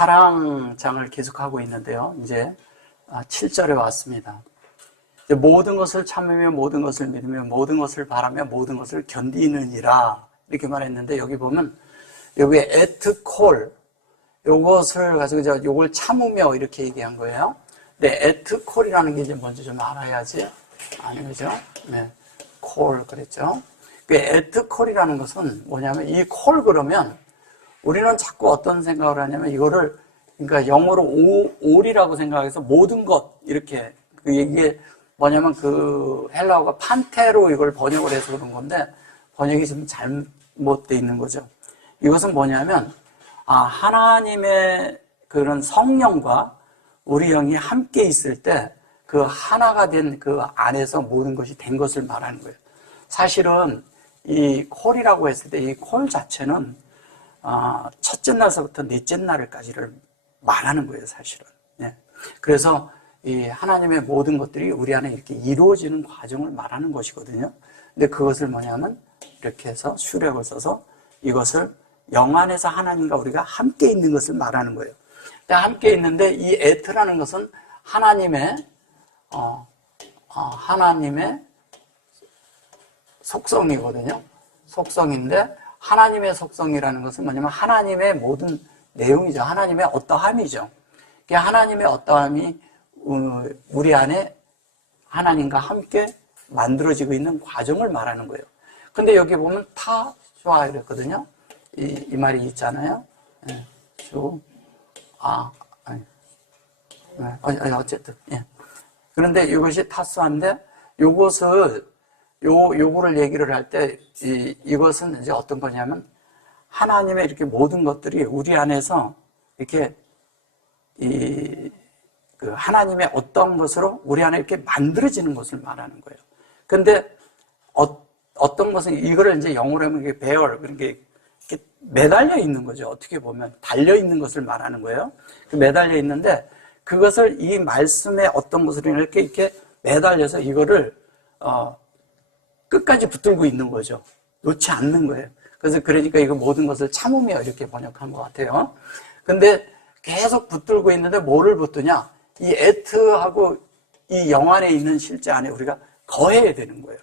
사랑장을 계속하고 있는데요. 이제 7절에 왔습니다. 이제 모든 것을 참으며 모든 것을 믿으며 모든 것을 바라며 모든 것을 견디느니라 이렇게 말했는데, 여기 보면 여기에 에트콜, 요것을 가지고 이제 요걸 참으며 이렇게 얘기한 거예요. 근데 에트콜이라는 게 이제 뭔지 좀 알아야지. 아니, 그죠? 네. 콜 그랬죠. 그 에트콜이라는 것은 뭐냐면, 이 콜 그러면 우리는 자꾸 어떤 생각을 하냐면, 이거를 그러니까 영어로 올이라고 생각해서 모든 것 이렇게, 이게 뭐냐면 그 헬라어가 판테로 이걸 번역을 해서 그런 건데 번역이 좀 잘못되어 있는 거죠. 이것은 뭐냐면, 하나님의 그런 성령과 우리 영이 함께 있을 때 그 하나가 된 그 안에서 모든 것이 된 것을 말하는 거예요. 사실은 이 콜이라고 했을 때 이 콜 자체는 첫째 날서부터 넷째 날까지를 말하는 거예요, 사실은. 예. 그래서 이 하나님의 모든 것들이 우리 안에 이렇게 이루어지는 과정을 말하는 것이거든요. 근데 그것을 뭐냐면 이렇게 해서 수력을 써서 이것을 영 안에서 하나님과 우리가 함께 있는 것을 말하는 거예요. 근데 함께 있는데 이 에트라는 것은 하나님의 속성이거든요. 속성인데, 하나님의 속성이라는 것은 뭐냐면 하나님의 모든 내용이죠. 하나님의 어떠함이죠. 하나님의 어떠함이 우리 안에 하나님과 함께 만들어지고 있는 과정을 말하는 거예요. 근데 여기 보면 타쇼아 이랬거든요. 이 말이 있잖아요. 어쨌든. 예. 그런데 이것이 타스한데, 요거를 얘기를 할 때, 이것은 이제 어떤 거냐면, 하나님의 이렇게 모든 것들이 우리 안에서 이렇게, 그 하나님의 어떤 것으로 우리 안에 이렇게 만들어지는 것을 말하는 거예요. 근데, 어떤 것은, 이거를 이제 영어로 하면 이게 bear, 그러니까 이렇게 매달려 있는 거죠. 어떻게 보면. 달려 있는 것을 말하는 거예요. 매달려 있는데, 그것을 이 말씀의 어떤 것으로 이렇게 매달려서 이거를 끝까지 붙들고 있는 거죠. 놓지 않는 거예요. 그래서 그러니까 이거 모든 것을 참으며 이렇게 번역한 것 같아요. 근데 계속 붙들고 있는데 뭐를 붙드냐? 이 에트하고 이 영 안에 있는 실제 안에 우리가 거해야 되는 거예요.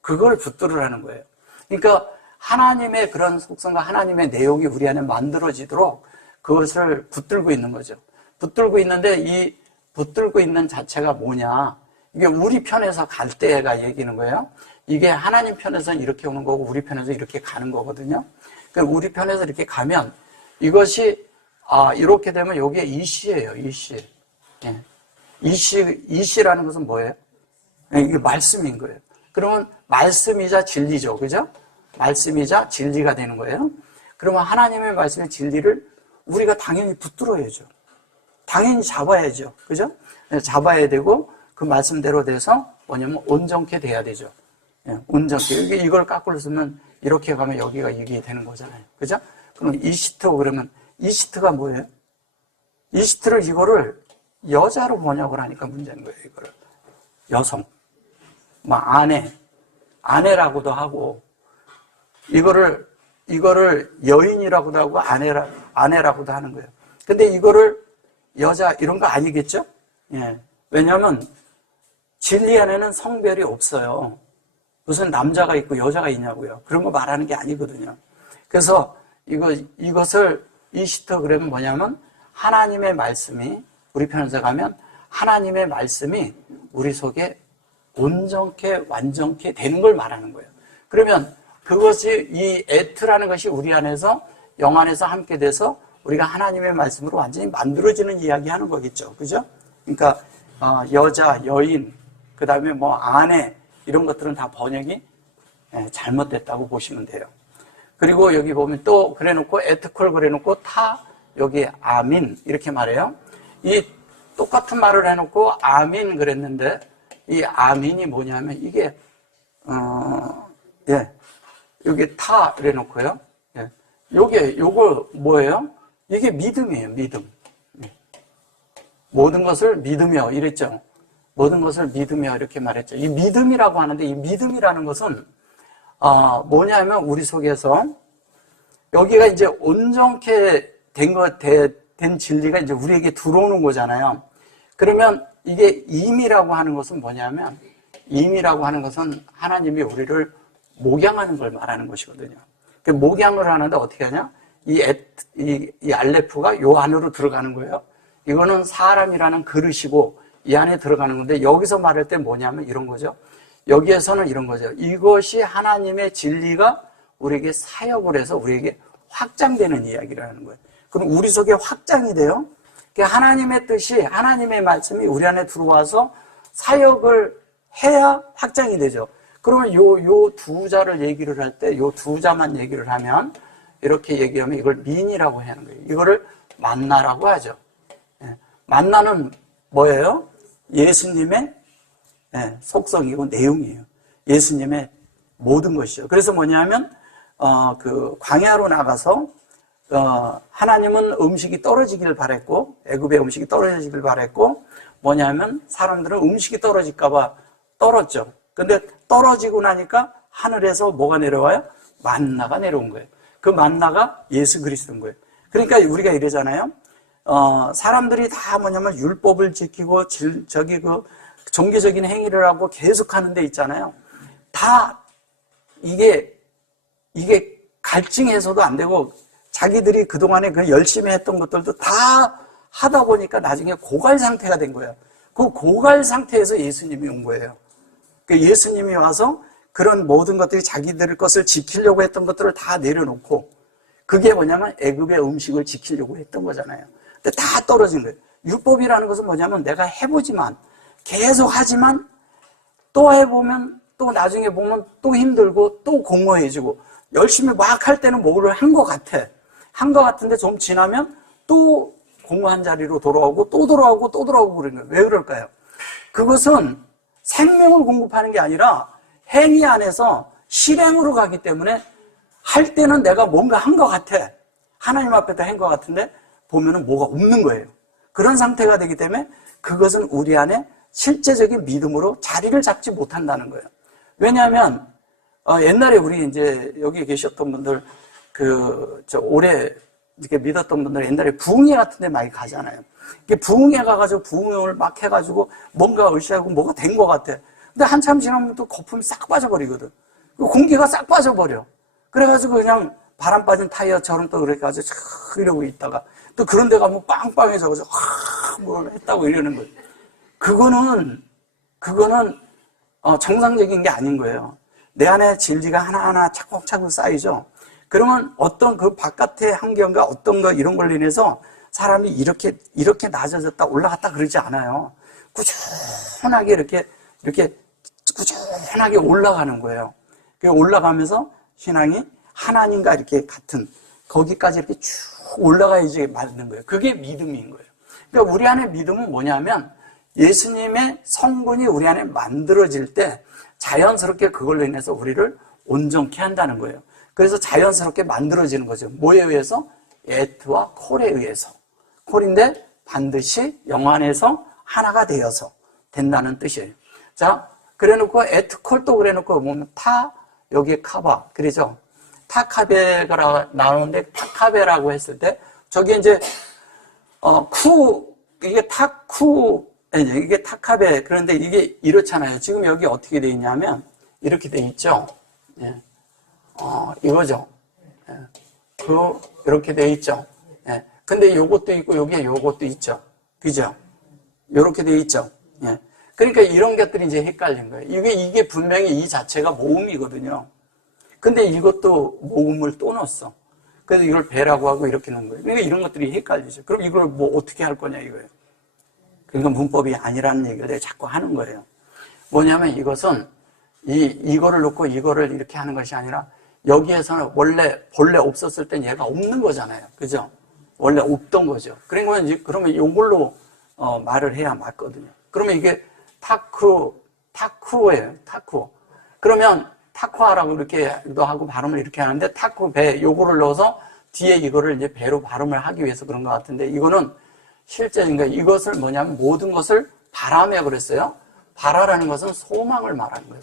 그걸 붙들으라는 거예요. 그러니까 하나님의 그런 속성과 하나님의 내용이 우리 안에 만들어지도록 그것을 붙들고 있는 거죠. 붙들고 있는데 이 붙들고 있는 자체가 뭐냐? 이게 우리 편에서 갈 때가 얘기는 거예요. 이게 하나님 편에서는 이렇게 오는 거고 우리 편에서 이렇게 가는 거거든요. 그러니까 우리 편에서 이렇게 가면 이것이 이렇게 되면 여기에 이시예요. 이시. 예. 이시라는 것은 뭐예요? 이게 말씀인 거예요. 그러면 말씀이자 진리죠. 그죠? 말씀이자 진리가 되는 거예요. 그러면 하나님의 말씀의 진리를 우리가 당연히 붙들어야죠. 당연히 잡아야죠. 그죠? 잡아야 되고 그 말씀대로 돼서 뭐냐면 온전케 돼야 되죠. 예, 온전케. 이걸 까꾸로 쓰면 이렇게 가면 여기가 이게 되는 거잖아요. 그죠? 그럼 이시트 그러면 이시트가 뭐예요? 이시트를 이거를 여자로 번역을 하니까 문제인 거예요. 이거를 여성, 아내라고도 하고 이거를 여인이라고도 하고 아내라고도 하는 거예요. 근데 이거를 여자 이런 거 아니겠죠? 예. 왜냐하면 진리 안에는 성별이 없어요. 무슨 남자가 있고 여자가 있냐고요. 그런 거 말하는 게 아니거든요. 그래서 이것을 이시터 그러면 뭐냐면 하나님의 말씀이 우리 편에서 가면 하나님의 말씀이 우리 속에 온전케 완전케 되는 걸 말하는 거예요. 그러면 그것이 이 에트라는 것이 우리 안에서 영 안에서 함께 돼서 우리가 하나님의 말씀으로 완전히 만들어지는 이야기 하는 거겠죠. 그죠? 그러니까 여자, 여인, 그 다음에 아내 이런 것들은 다 번역이 잘못됐다고 보시면 돼요. 그리고 여기 보면 또 그래놓고 에트콜 그래놓고 여기 아민 이렇게 말해요. 이 똑같은 말을 해놓고 아민 그랬는데 이 아민이 뭐냐면 이게 여기 그래놓고요. 예. 요거 뭐예요? 이게 믿음이에요. 믿음. 모든 것을 믿으며 이랬죠. 모든 것을 믿으며 이렇게 말했죠. 이 믿음이라고 하는데 이 믿음이라는 것은 뭐냐면 우리 속에서 여기가 이제 온전케 된 진리가 이제 우리에게 들어오는 거잖아요. 그러면 이게 임이라고 하는 것은 뭐냐면, 임이라고 하는 것은 하나님이 우리를 목양하는 걸 말하는 것이거든요. 그 목양을 하는데 어떻게 하냐? 이 알레프가 요 안으로 들어가는 거예요. 이거는 사람이라는 그릇이고 이 안에 들어가는 건데, 여기서 말할 때 뭐냐면 이런 거죠. 여기에서는 이런 거죠. 이것이 하나님의 진리가 우리에게 사역을 해서 우리에게 확장되는 이야기라는 거예요. 그럼 우리 속에 확장이 돼요. 하나님의 뜻이, 하나님의 말씀이 우리 안에 들어와서 사역을 해야 확장이 되죠. 그러면 요 두 자를 얘기를 할 때, 요 두 자만 얘기를 하면, 이렇게 얘기하면 이걸 민이라고 하는 거예요. 이거를 만나라고 하죠. 만나는 뭐예요? 예수님의 속성이고 내용이에요. 예수님의 모든 것이죠. 그래서 뭐냐면, 그 광야로 나가서, 하나님은 음식이 떨어지기를 바랬고, 애굽의 음식이 떨어지기를 바랬고, 뭐냐면 사람들은 음식이 떨어질까봐 떨었죠. 근데 떨어지고 나니까 하늘에서 뭐가 내려와요? 만나가 내려온 거예요. 그 만나가 예수 그리스도인 거예요. 그러니까 우리가 이러잖아요. 사람들이 다 뭐냐면 율법을 지키고 그 종교적인 행위를 하고 계속 하는 데 있잖아요. 다 이게 갈증해서도 안 되고, 자기들이 그동안에 그 열심히 했던 것들도 다 하다 보니까 나중에 고갈 상태가 된 거예요. 그 고갈 상태에서 예수님이 온 거예요. 예수님이 와서 그런 모든 것들이 자기들 것을 지키려고 했던 것들을 다 내려놓고, 그게 뭐냐면 애굽의 음식을 지키려고 했던 거잖아요. 근데 다 떨어진 거예요. 율법이라는 것은 뭐냐면 내가 해보지만, 계속 하지만 또 해보면 또 나중에 보면 또 힘들고 또 공허해지고, 열심히 막 할 때는 뭐를 한 것 같아. 한 것 같은데 좀 지나면 또 공허한 자리로 돌아오고 또 돌아오고 또 돌아오고 그러는 거예요. 왜 그럴까요? 그것은 생명을 공급하는 게 아니라 행위 안에서 실행으로 가기 때문에, 할 때는 내가 뭔가 한 것 같아. 하나님 앞에다 한 것 같은데 보면은 뭐가 없는 거예요. 그런 상태가 되기 때문에 그것은 우리 안에 실제적인 믿음으로 자리를 잡지 못한다는 거예요. 왜냐하면 옛날에 우리 이제 여기 계셨던 분들, 오래 이렇게 믿었던 분들 옛날에 부흥회 같은 데 많이 가잖아요. 부흥회 가가지고 부흥을 막 해가지고 뭔가 으쌰하고 뭐가 된 것 같아. 근데 한참 지나면 또 거품이 싹 빠져버리거든. 공기가 싹 빠져버려. 그래가지고 그냥 바람 빠진 타이어처럼 또 그래가지고 이러고 있다가 또 그런 데 가면 빵빵해져가지고 뭘 했다고 이러는 거예요. 그거는 정상적인 게 아닌 거예요. 내 안에 진리가 하나하나 차곡차곡 쌓이죠. 그러면 어떤 그 바깥의 환경과 어떤 거 이런 걸로 인해서 사람이 이렇게 낮아졌다 올라갔다 그러지 않아요. 꾸준하게 이렇게 꾸준하게 올라가는 거예요. 올라가면서 신앙이 하나님과 이렇게 같은 거기까지 이렇게 쭉 올라가야지 맞는 거예요. 그게 믿음인 거예요. 그러니까 우리 안에 믿음은 뭐냐면 예수님의 성분이 우리 안에 만들어질 때 자연스럽게 그걸로 인해서 우리를 온전케 한다는 거예요. 그래서 자연스럽게 만들어지는 거죠. 뭐에 의해서? 에트와 콜에 의해서. 콜인데 반드시 영 안에서 하나가 되어서 된다는 뜻이에요. 자, 그래놓고 에트 콜도 그래놓고 보면 타, 여기에 카바, 그러죠? 타카베가 나오는데 타카베라고 했을 때 저게 이제 이게 이게 타카베. 그런데 이게 이렇잖아요. 지금 여기 어떻게 돼 있냐면 이렇게 돼 있죠. 예. 이거죠. 예. 이렇게 돼 있죠. 예. 근데 요것도 있고 여기에 요것도 있죠. 그죠? 요렇게 돼 있죠. 예. 그러니까 이런 것들이 이제 헷갈린 거예요. 이게 분명히 이 자체가 모음이거든요. 근데 이것도 모음을 또 넣었어. 그래서 이걸 배라고 하고 이렇게 넣은 거예요. 그러니까 이런 것들이 헷갈리죠. 그럼 이걸 뭐 어떻게 할 거냐 이거예요. 그러니까 문법이 아니라는 얘기를 자꾸 하는 거예요. 뭐냐면 이것은 이거를 놓고 이거를 이렇게 하는 것이 아니라 여기에서는 본래 없었을 땐 얘가 없는 거잖아요. 그죠? 원래 없던 거죠. 그러면 이걸로 말을 해야 맞거든요. 그러면 이게 타쿠예요. 타쿠. 그러면 타쿠아라고 이렇게도 하고 발음을 이렇게 하는데 타쿠 배 요거를 넣어서 뒤에 이거를 이제 배로 발음을 하기 위해서 그런 것 같은데 이거는 실제인 거예요. 이것을 뭐냐면 모든 것을 바라며 그랬어요. 바라라는 것은 소망을 말하는 거예요.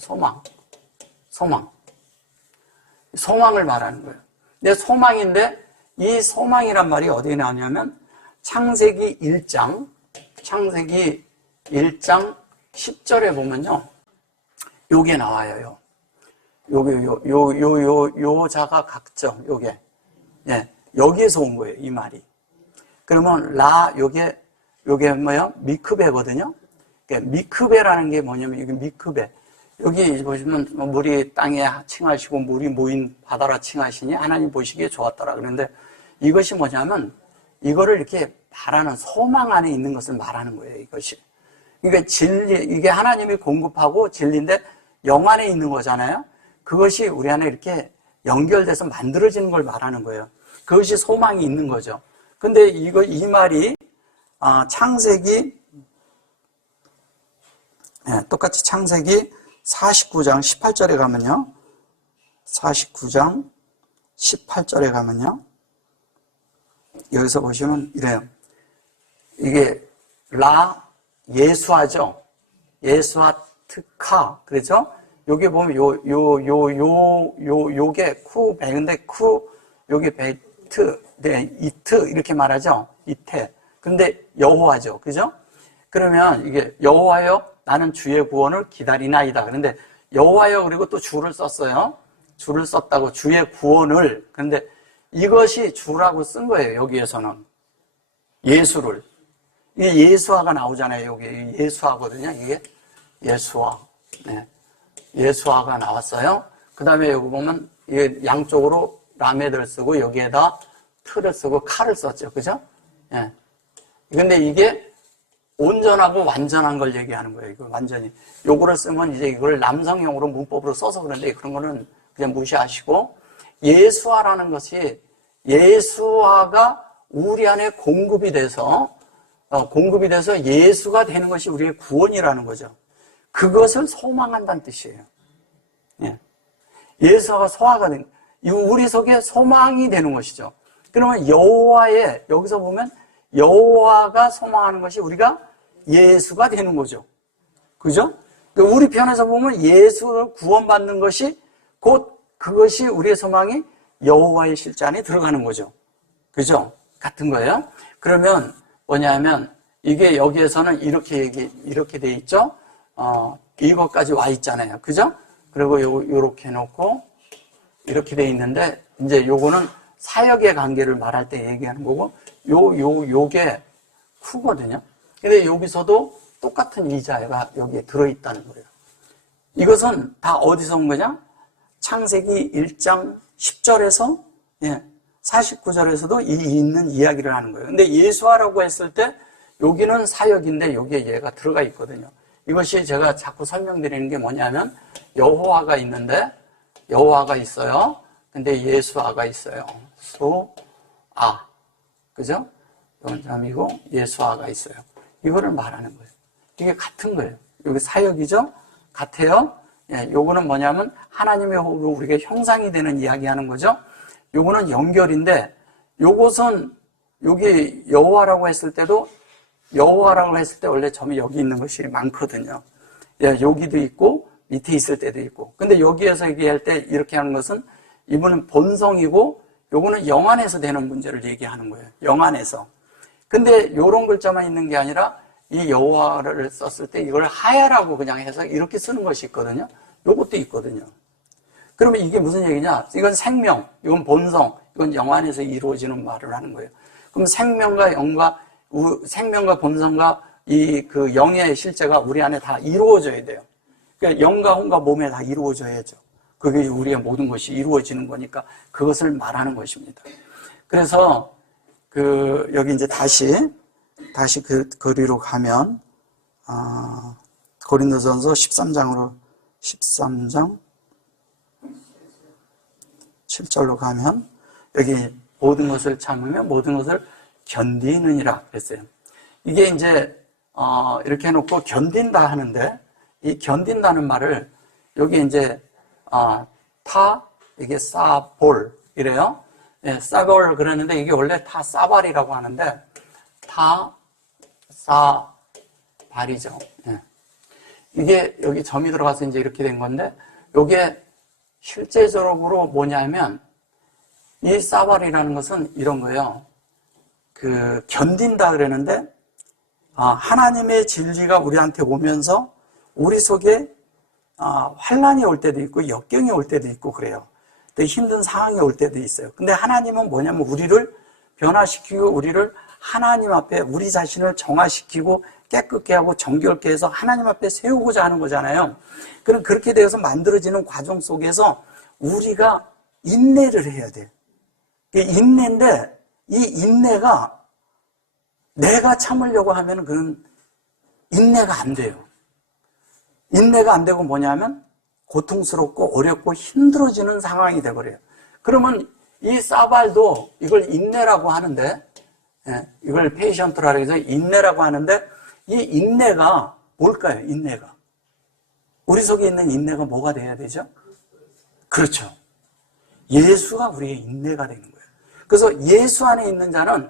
소망을 말하는 거예요. 근데 소망인데 이 소망이란 말이 어디에 나오냐면 창세기 1장 10절에 보면요. 요게 나와요. 요 자가 각정, 요게. 예, 여기에서 온 거예요, 이 말이. 그러면 요게 뭐야? 미크베거든요. 미크베라는 게 뭐냐면, 이게 미크베. 여기 보시면 물이 땅에 칭하시고 물이 모인 바다라 칭하시니 하나님 보시기에 좋았더라. 그런데 이것이 뭐냐면, 이거를 이렇게 말하는 소망 안에 있는 것을 말하는 거예요, 이것이. 그러니까 이게 하나님이 공급하고 진리인데 영 안에 있는 거잖아요. 그것이 우리 안에 이렇게 연결돼서 만들어지는 걸 말하는 거예요. 그것이 소망이 있는 거죠. 근데 이 말이, 창세기, 똑같이 창세기 49장 18절에 가면요. 49장 18절에 가면요. 여기서 보시면 이래요. 이게 예수아죠. 예수아 특카. 그렇죠? 여기 보면 요게 쿠베인데 요게 베트, 네, 이트 이렇게 말하죠. 이테. 근데 여호와죠. 그죠? 그러면 이게 여호와여 나는 주의 구원을 기다리나이다. 그런데 여호와여 그리고 또 주를 썼어요. 주를 썼다고 주의 구원을. 그런데 이것이 주라고 쓴 거예요. 여기에서는 예수를. 이게 예수아가 나오잖아요. 여기 예수아거든요. 이게 예수아. 네. 예수아가 나왔어요. 그 다음에 여기 보면 이게 양쪽으로 라메드를 쓰고 여기에다 틀을 쓰고 칼을 썼죠. 그죠? 예. 근데 이게 온전하고 완전한 걸 얘기하는 거예요. 이거 완전히. 요거를 쓰면 이제 이걸 남성형으로 문법으로 써서 그런데 그런 거는 그냥 무시하시고 예수아라는 것이 예수아가 우리 안에 공급이 돼서 예수가 되는 것이 우리의 구원이라는 거죠. 그것을 소망한다는 뜻이에요. 예. 예수가 소화가 된, 우리 속에 소망이 되는 것이죠. 그러면 여기서 보면 여호와가 소망하는 것이 우리가 예수가 되는 거죠. 그죠? 우리 편에서 보면 예수를 구원받는 것이 곧 그것이 우리의 소망이 여호와의 실제 안에 들어가는 거죠. 그죠? 같은 거예요. 그러면 뭐냐면 이게 여기에서는 이렇게 돼 있죠? 이것까지 와 있잖아요. 그죠? 그리고 요렇게 해놓고 이렇게 돼 있는데 이제 요거는 사역의 관계를 말할 때 얘기하는 거고 요게 쿠거든요. 근데 여기서도 똑같은 이자가 여기에 들어있다는 거예요. 이것은 다 어디서 온 거냐? 창세기 1장 10절에서 49절에서도 있는 이야기를 하는 거예요. 근데 예수아라고 했을 때 여기는 사역인데 여기에 얘가 들어가 있거든요. 이것이 제가 자꾸 설명드리는 게 뭐냐면 여호와가 있는데 여호와가 있어요. 근데 예수아가 있어요. 수아. 그죠? 영점이고 예수아가 있어요. 이거를 말하는 거예요. 이게 같은 거예요. 여기 사역이죠? 같아요. 요거는 뭐냐면 하나님의 호흡으로 우리가 형상이 되는 이야기하는 거죠. 요거는 연결인데 요것은 여기 여호와라고 했을 때 원래 점이 여기 있는 것이 많거든요. 여기도 있고 밑에 있을 때도 있고. 근데 여기에서 얘기할 때 이렇게 하는 것은 이분은 본성이고 요거는 영 안에서 되는 문제를 얘기하는 거예요. 영 안에서. 근데 요런 글자만 있는 게 아니라 이 여호와를 썼을 때 이걸 하야라고 그냥 해서 이렇게 쓰는 것이 있거든요. 요것도 있거든요. 그러면 이게 무슨 얘기냐? 이건 생명, 이건 본성, 이건 영 안에서 이루어지는 말을 하는 거예요. 그럼 생명과 본성과 그 영의 실제가 우리 안에 다 이루어져야 돼요. 그러니까 영과 혼과 몸에 다 이루어져야죠. 그게 우리의 모든 것이 이루어지는 거니까 그것을 말하는 것입니다. 그래서 여기 이제 다시 그 거리로 가면 고린도전서 13장 7절로 가면 여기 모든 것을 참으며 모든 것을 견디느니라 그랬어요. 이게 이제 이렇게 해놓고 견딘다 하는데 이 견딘다는 말을 여기 이제 이게 사볼 이래요. 사볼 그러는데 이게 원래 사발이라고 하는데 사발이죠. 이게 여기 점이 들어가서 이제 이렇게 된 건데 이게 실제적으로 뭐냐면 이 사발이라는 것은 이런 거예요. 견딘다 그러는데, 하나님의 진리가 우리한테 오면서 우리 속에 환난이 올 때도 있고 역경이 올 때도 있고 그래요. 또 힘든 상황이 올 때도 있어요. 근데 하나님은 뭐냐면 우리를 변화시키고 우리를 하나님 앞에 우리 자신을 정화시키고 깨끗게 하고 정결케 해서 하나님 앞에 세우고자 하는 거잖아요. 그럼 그렇게 되어서 만들어지는 과정 속에서 우리가 인내를 해야 돼요. 인내인데 이 인내가 내가 참으려고 하면 그런 인내가 안 돼요. 인내가 안 되고 뭐냐면 고통스럽고 어렵고 힘들어지는 상황이 돼버려요. 그러면 이 사발도 이걸 인내라고 하는데, 이걸 페이션트라고 해서 인내라고 하는데, 이 인내가 뭘까요? 인내가 우리 속에 있는 인내가 뭐가 돼야 되죠? 그렇죠. 예수가 우리의 인내가 되는 거예요. 그래서 예수 안에 있는 자는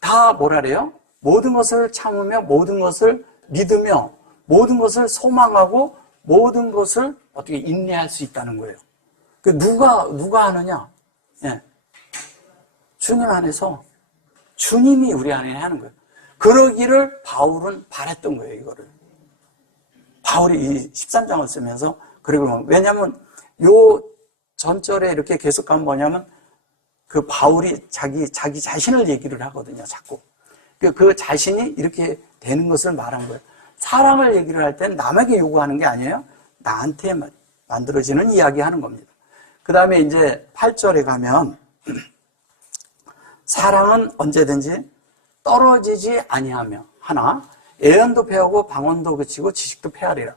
다 뭐라래요? 모든 것을 참으며 모든 것을 믿으며 모든 것을 소망하고 모든 것을 어떻게 인내할 수 있다는 거예요. 그 누가 하느냐? 주님 안에서 주님이 우리 안에 하는 거예요. 그러기를 바울은 바랬던 거예요, 이거를. 바울이 이 13장을 쓰면서 그리고 왜냐하면 요 전절에 이렇게 계속 가면 뭐냐면 그 바울이 자기 자신을 얘기를 하거든요, 자꾸. 그 자신이 이렇게 되는 것을 말한 거예요. 사랑을 얘기를 할 때는 남에게 요구하는 게 아니에요. 나한테 만들어지는 이야기 하는 겁니다. 그 다음에 이제 8절에 가면 사랑은 언제든지 떨어지지 아니하며 하나 애언도 패하고 방언도 그치고 지식도 패하리라.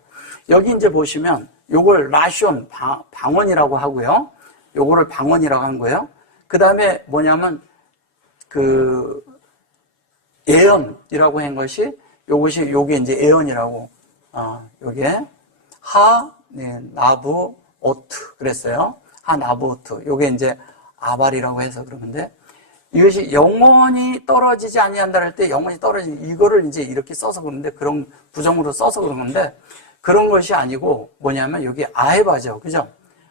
여기 이제 보시면 요걸 라숀 방언이라고 하고요. 요거를 방언이라고 한 거예요. 그 다음에 뭐냐면 그 애언이라고 한 것이 요게 이제 애언이라고 요게 나부 오트 그랬어요. 나부 오트 요게 이제 아발이라고 해서 그러는데 이것이 영원히 떨어지지 아니한다 할 때 영원히 떨어지는 이거를 이제 이렇게 써서 그러는데 그런 부정으로 써서 그런 건데 그런 것이 아니고 뭐냐면 여기 아헤바죠. 그죠?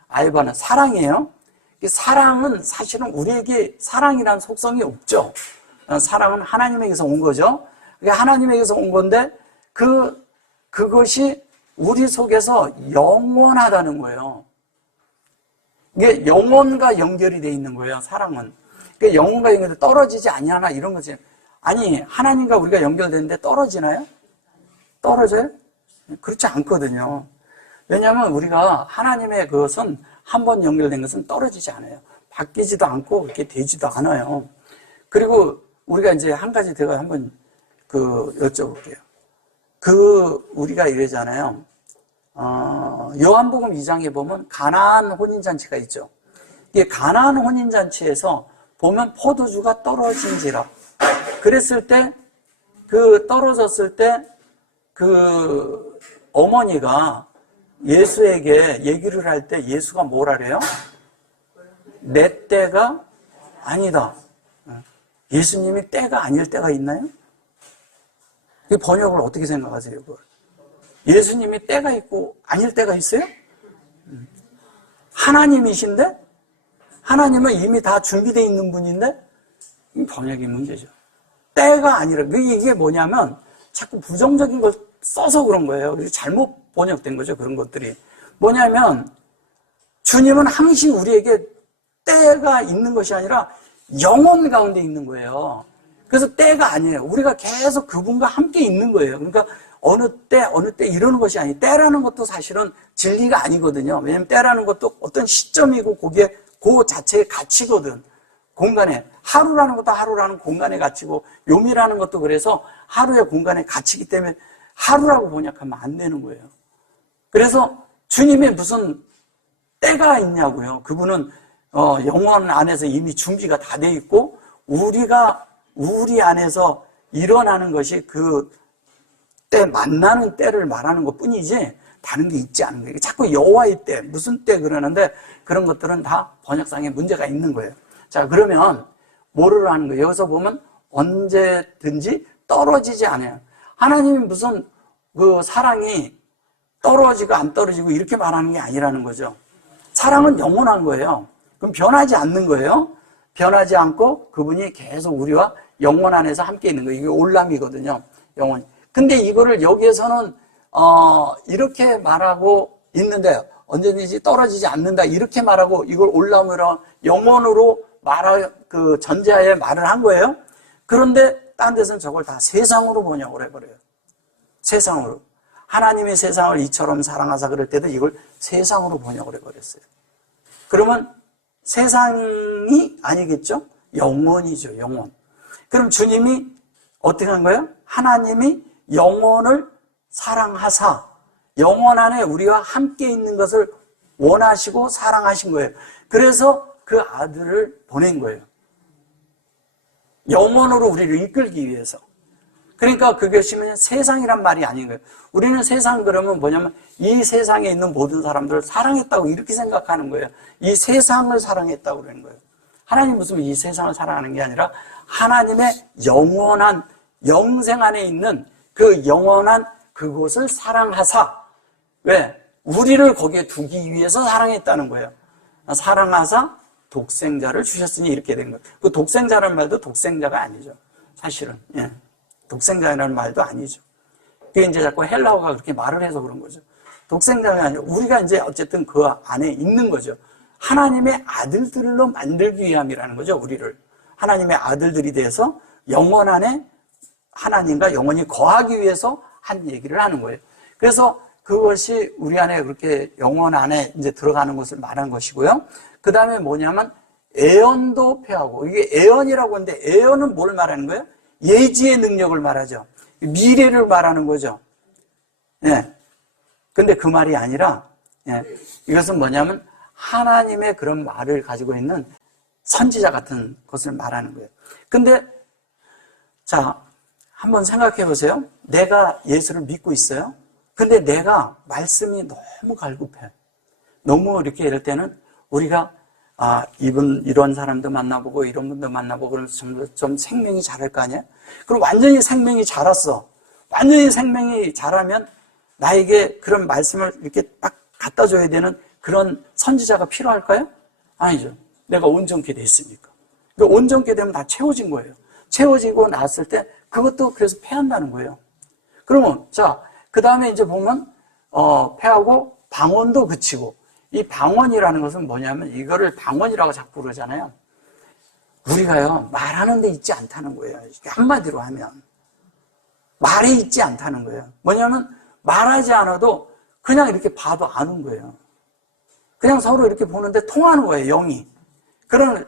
아헤바는 사랑이에요. 사랑은 사실은 우리에게 사랑이라는 속성이 없죠. 사랑은 하나님에게서 온 거죠. 하나님에게서 온 건데 그것이 우리 속에서 영원하다는 거예요. 이게 영혼과 연결이 돼 있는 거예요. 사랑은. 그러니까 영혼과 연결이 떨어지지 아니하나 이런 거지. 아니 하나님과 우리가 연결되는데 떨어지나요? 떨어져요? 그렇지 않거든요. 왜냐하면 우리가 하나님의 그것은 한번 연결된 것은 떨어지지 않아요. 바뀌지도 않고 그렇게 되지도 않아요. 그리고 우리가 이제 한 가지 제가 한번 여쭤볼게요. 우리가 이러잖아요. 요한복음 2장에 보면 가나안 혼인잔치가 있죠. 이 가나안 혼인잔치에서 보면 포도주가 떨어진지라. 그랬을 때, 떨어졌을 때, 어머니가 예수에게 얘기를 할 때 예수가 뭐라 그래요? 내 때가 아니다. 예수님이 때가 아닐 때가 있나요? 이 번역을 어떻게 생각하세요? 그걸? 예수님이 때가 있고 아닐 때가 있어요? 하나님이신데? 하나님은 이미 다 준비되어 있는 분인데? 이 번역이 문제죠. 때가 아니라, 이게 뭐냐면 자꾸 부정적인 걸 써서 그런 거예요. 잘못 번역된 거죠, 그런 것들이. 뭐냐면 주님은 항상 우리에게 때가 있는 것이 아니라 영혼 가운데 있는 거예요. 그래서 때가 아니에요. 우리가 계속 그분과 함께 있는 거예요. 그러니까 어느 때 이러는 것이 아니에요. 때라는 것도 사실은 진리가 아니거든요. 왜냐하면 때라는 것도 어떤 시점이고 그게 그 자체의 가치거든. 공간에. 하루라는 것도 하루라는 공간의 가치고 요미라는 것도 그래서 하루의 공간의 가치이기 때문에 하루라고 번역하면 안 되는 거예요. 그래서 주님이 무슨 때가 있냐고요. 그분은 영혼 안에서 이미 준비가 다 돼 있고 우리 안에서 일어나는 것이 만나는 때를 말하는 것 뿐이지 다른 게 있지 않은 거예요. 자꾸 여호와의 때, 무슨 때 그러는데 그런 것들은 다 번역상에 문제가 있는 거예요. 자, 그러면 뭐를 하는 거예요? 여기서 보면 언제든지 떨어지지 않아요. 하나님이 무슨 사랑이 떨어지고 안 떨어지고 이렇게 말하는 게 아니라는 거죠. 사랑은 영원한 거예요. 그럼 변하지 않는 거예요. 변하지 않고 그분이 계속 우리와 영혼 안에서 함께 있는 거예요. 이게 올람이거든요. 영혼이. 근데 이거를 여기에서는 이렇게 말하고 있는데 언제든지 떨어지지 않는다 이렇게 말하고 이걸 올람으로 영혼으로 그 전제하에 말을 한 거예요. 그런데 딴 데서는 저걸 다 세상으로 번역을 해버려요. 세상으로. 하나님의 세상을 이처럼 사랑하사 그럴 때도 이걸 세상으로 번역을 해버렸어요. 그러면 세상이 아니겠죠? 영혼이죠, 영혼. 그럼 주님이 어떻게 한 거예요? 하나님이 영혼을 사랑하사 영혼 안에 우리와 함께 있는 것을 원하시고 사랑하신 거예요. 그래서 그 아들을 보낸 거예요. 영혼으로 우리를 이끌기 위해서. 그러니까 그것이 세상이란 말이 아닌 거예요. 우리는 세상 그러면 뭐냐면 이 세상에 있는 모든 사람들을 사랑했다고 이렇게 생각하는 거예요. 이 세상을 사랑했다고 그러는 거예요. 하나님 무슨 이 세상을 사랑하는 게 아니라 하나님의 영원한 영생 안에 있는 그 영원한 그곳을 사랑하사 왜? 우리를 거기에 두기 위해서 사랑했다는 거예요. 사랑하사 독생자를 주셨으니 이렇게 된 거예요. 그 독생자라는 말도 독생자가 아니죠. 사실은. 예. 독생자라는 말도 아니죠. 그게 이제 자꾸 헬라어가 그렇게 말을 해서 그런 거죠. 독생자가 아니고 우리가 이제 어쨌든 그 안에 있는 거죠. 하나님의 아들들로 만들기 위함이라는 거죠. 우리를. 하나님의 아들들이 돼서 영원 안에 하나님과 영원히 거하기 위해서 한 얘기를 하는 거예요. 그래서 그것이 우리 안에 그렇게 영혼 안에 이제 들어가는 것을 말한 것이고요. 그 다음에 뭐냐면 애언도 폐하고 이게 애언이라고 하는데 애언은 뭘 말하는 거예요? 예지의 능력을 말하죠. 미래를 말하는 거죠. 예. 근데 그 말이 아니라 예. 이것은 뭐냐면 하나님의 그런 말을 가지고 있는 선지자 같은 것을 말하는 거예요. 근데 자, 한번 생각해 보세요. 내가 예수를 믿고 있어요. 근데 내가 말씀이 너무 갈급해. 너무 이렇게 이럴 때는 우리가 이런 사람도 만나보고 이런 분도 만나보고 그러면서 좀 생명이 자랄 거 아니에요? 그럼 완전히 생명이 자랐어. 완전히 생명이 자라면 나에게 그런 말씀을 이렇게 딱 갖다 줘야 되는 그런 선지자가 필요할까요? 아니죠. 내가 온전케 됐으니까. 그러니까 온전케 되면 다 채워진 거예요. 채워지고 나왔을 때 그것도 그래서 패한다는 거예요. 그러면 자, 그 다음에 이제 보면 패하고 방언도 그치고 이 방언이라는 것은 뭐냐면 이거를 방언이라고 자꾸 그러잖아요. 우리가요 말하는 데 있지 않다는 거예요. 한마디로 하면 말에 있지 않다는 거예요. 뭐냐면 말하지 않아도 그냥 이렇게 봐도 아는 거예요. 그냥 서로 이렇게 보는데 통하는 거예요. 영이. 그런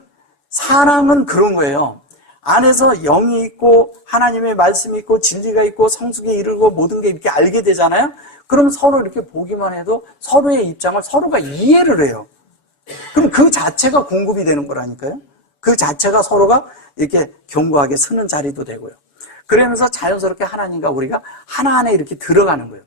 사랑은 그런 거예요. 안에서 영이 있고 하나님의 말씀이 있고 진리가 있고 성숙에 이르고 모든 게 이렇게 알게 되잖아요. 그럼 서로 이렇게 보기만 해도 서로의 입장을 서로가 이해를 해요. 그럼 그 자체가 공급이 되는 거라니까요. 그 자체가 서로가 이렇게 견고하게 서는 자리도 되고요. 그러면서 자연스럽게 하나님과 우리가 하나 안에 이렇게 들어가는 거예요.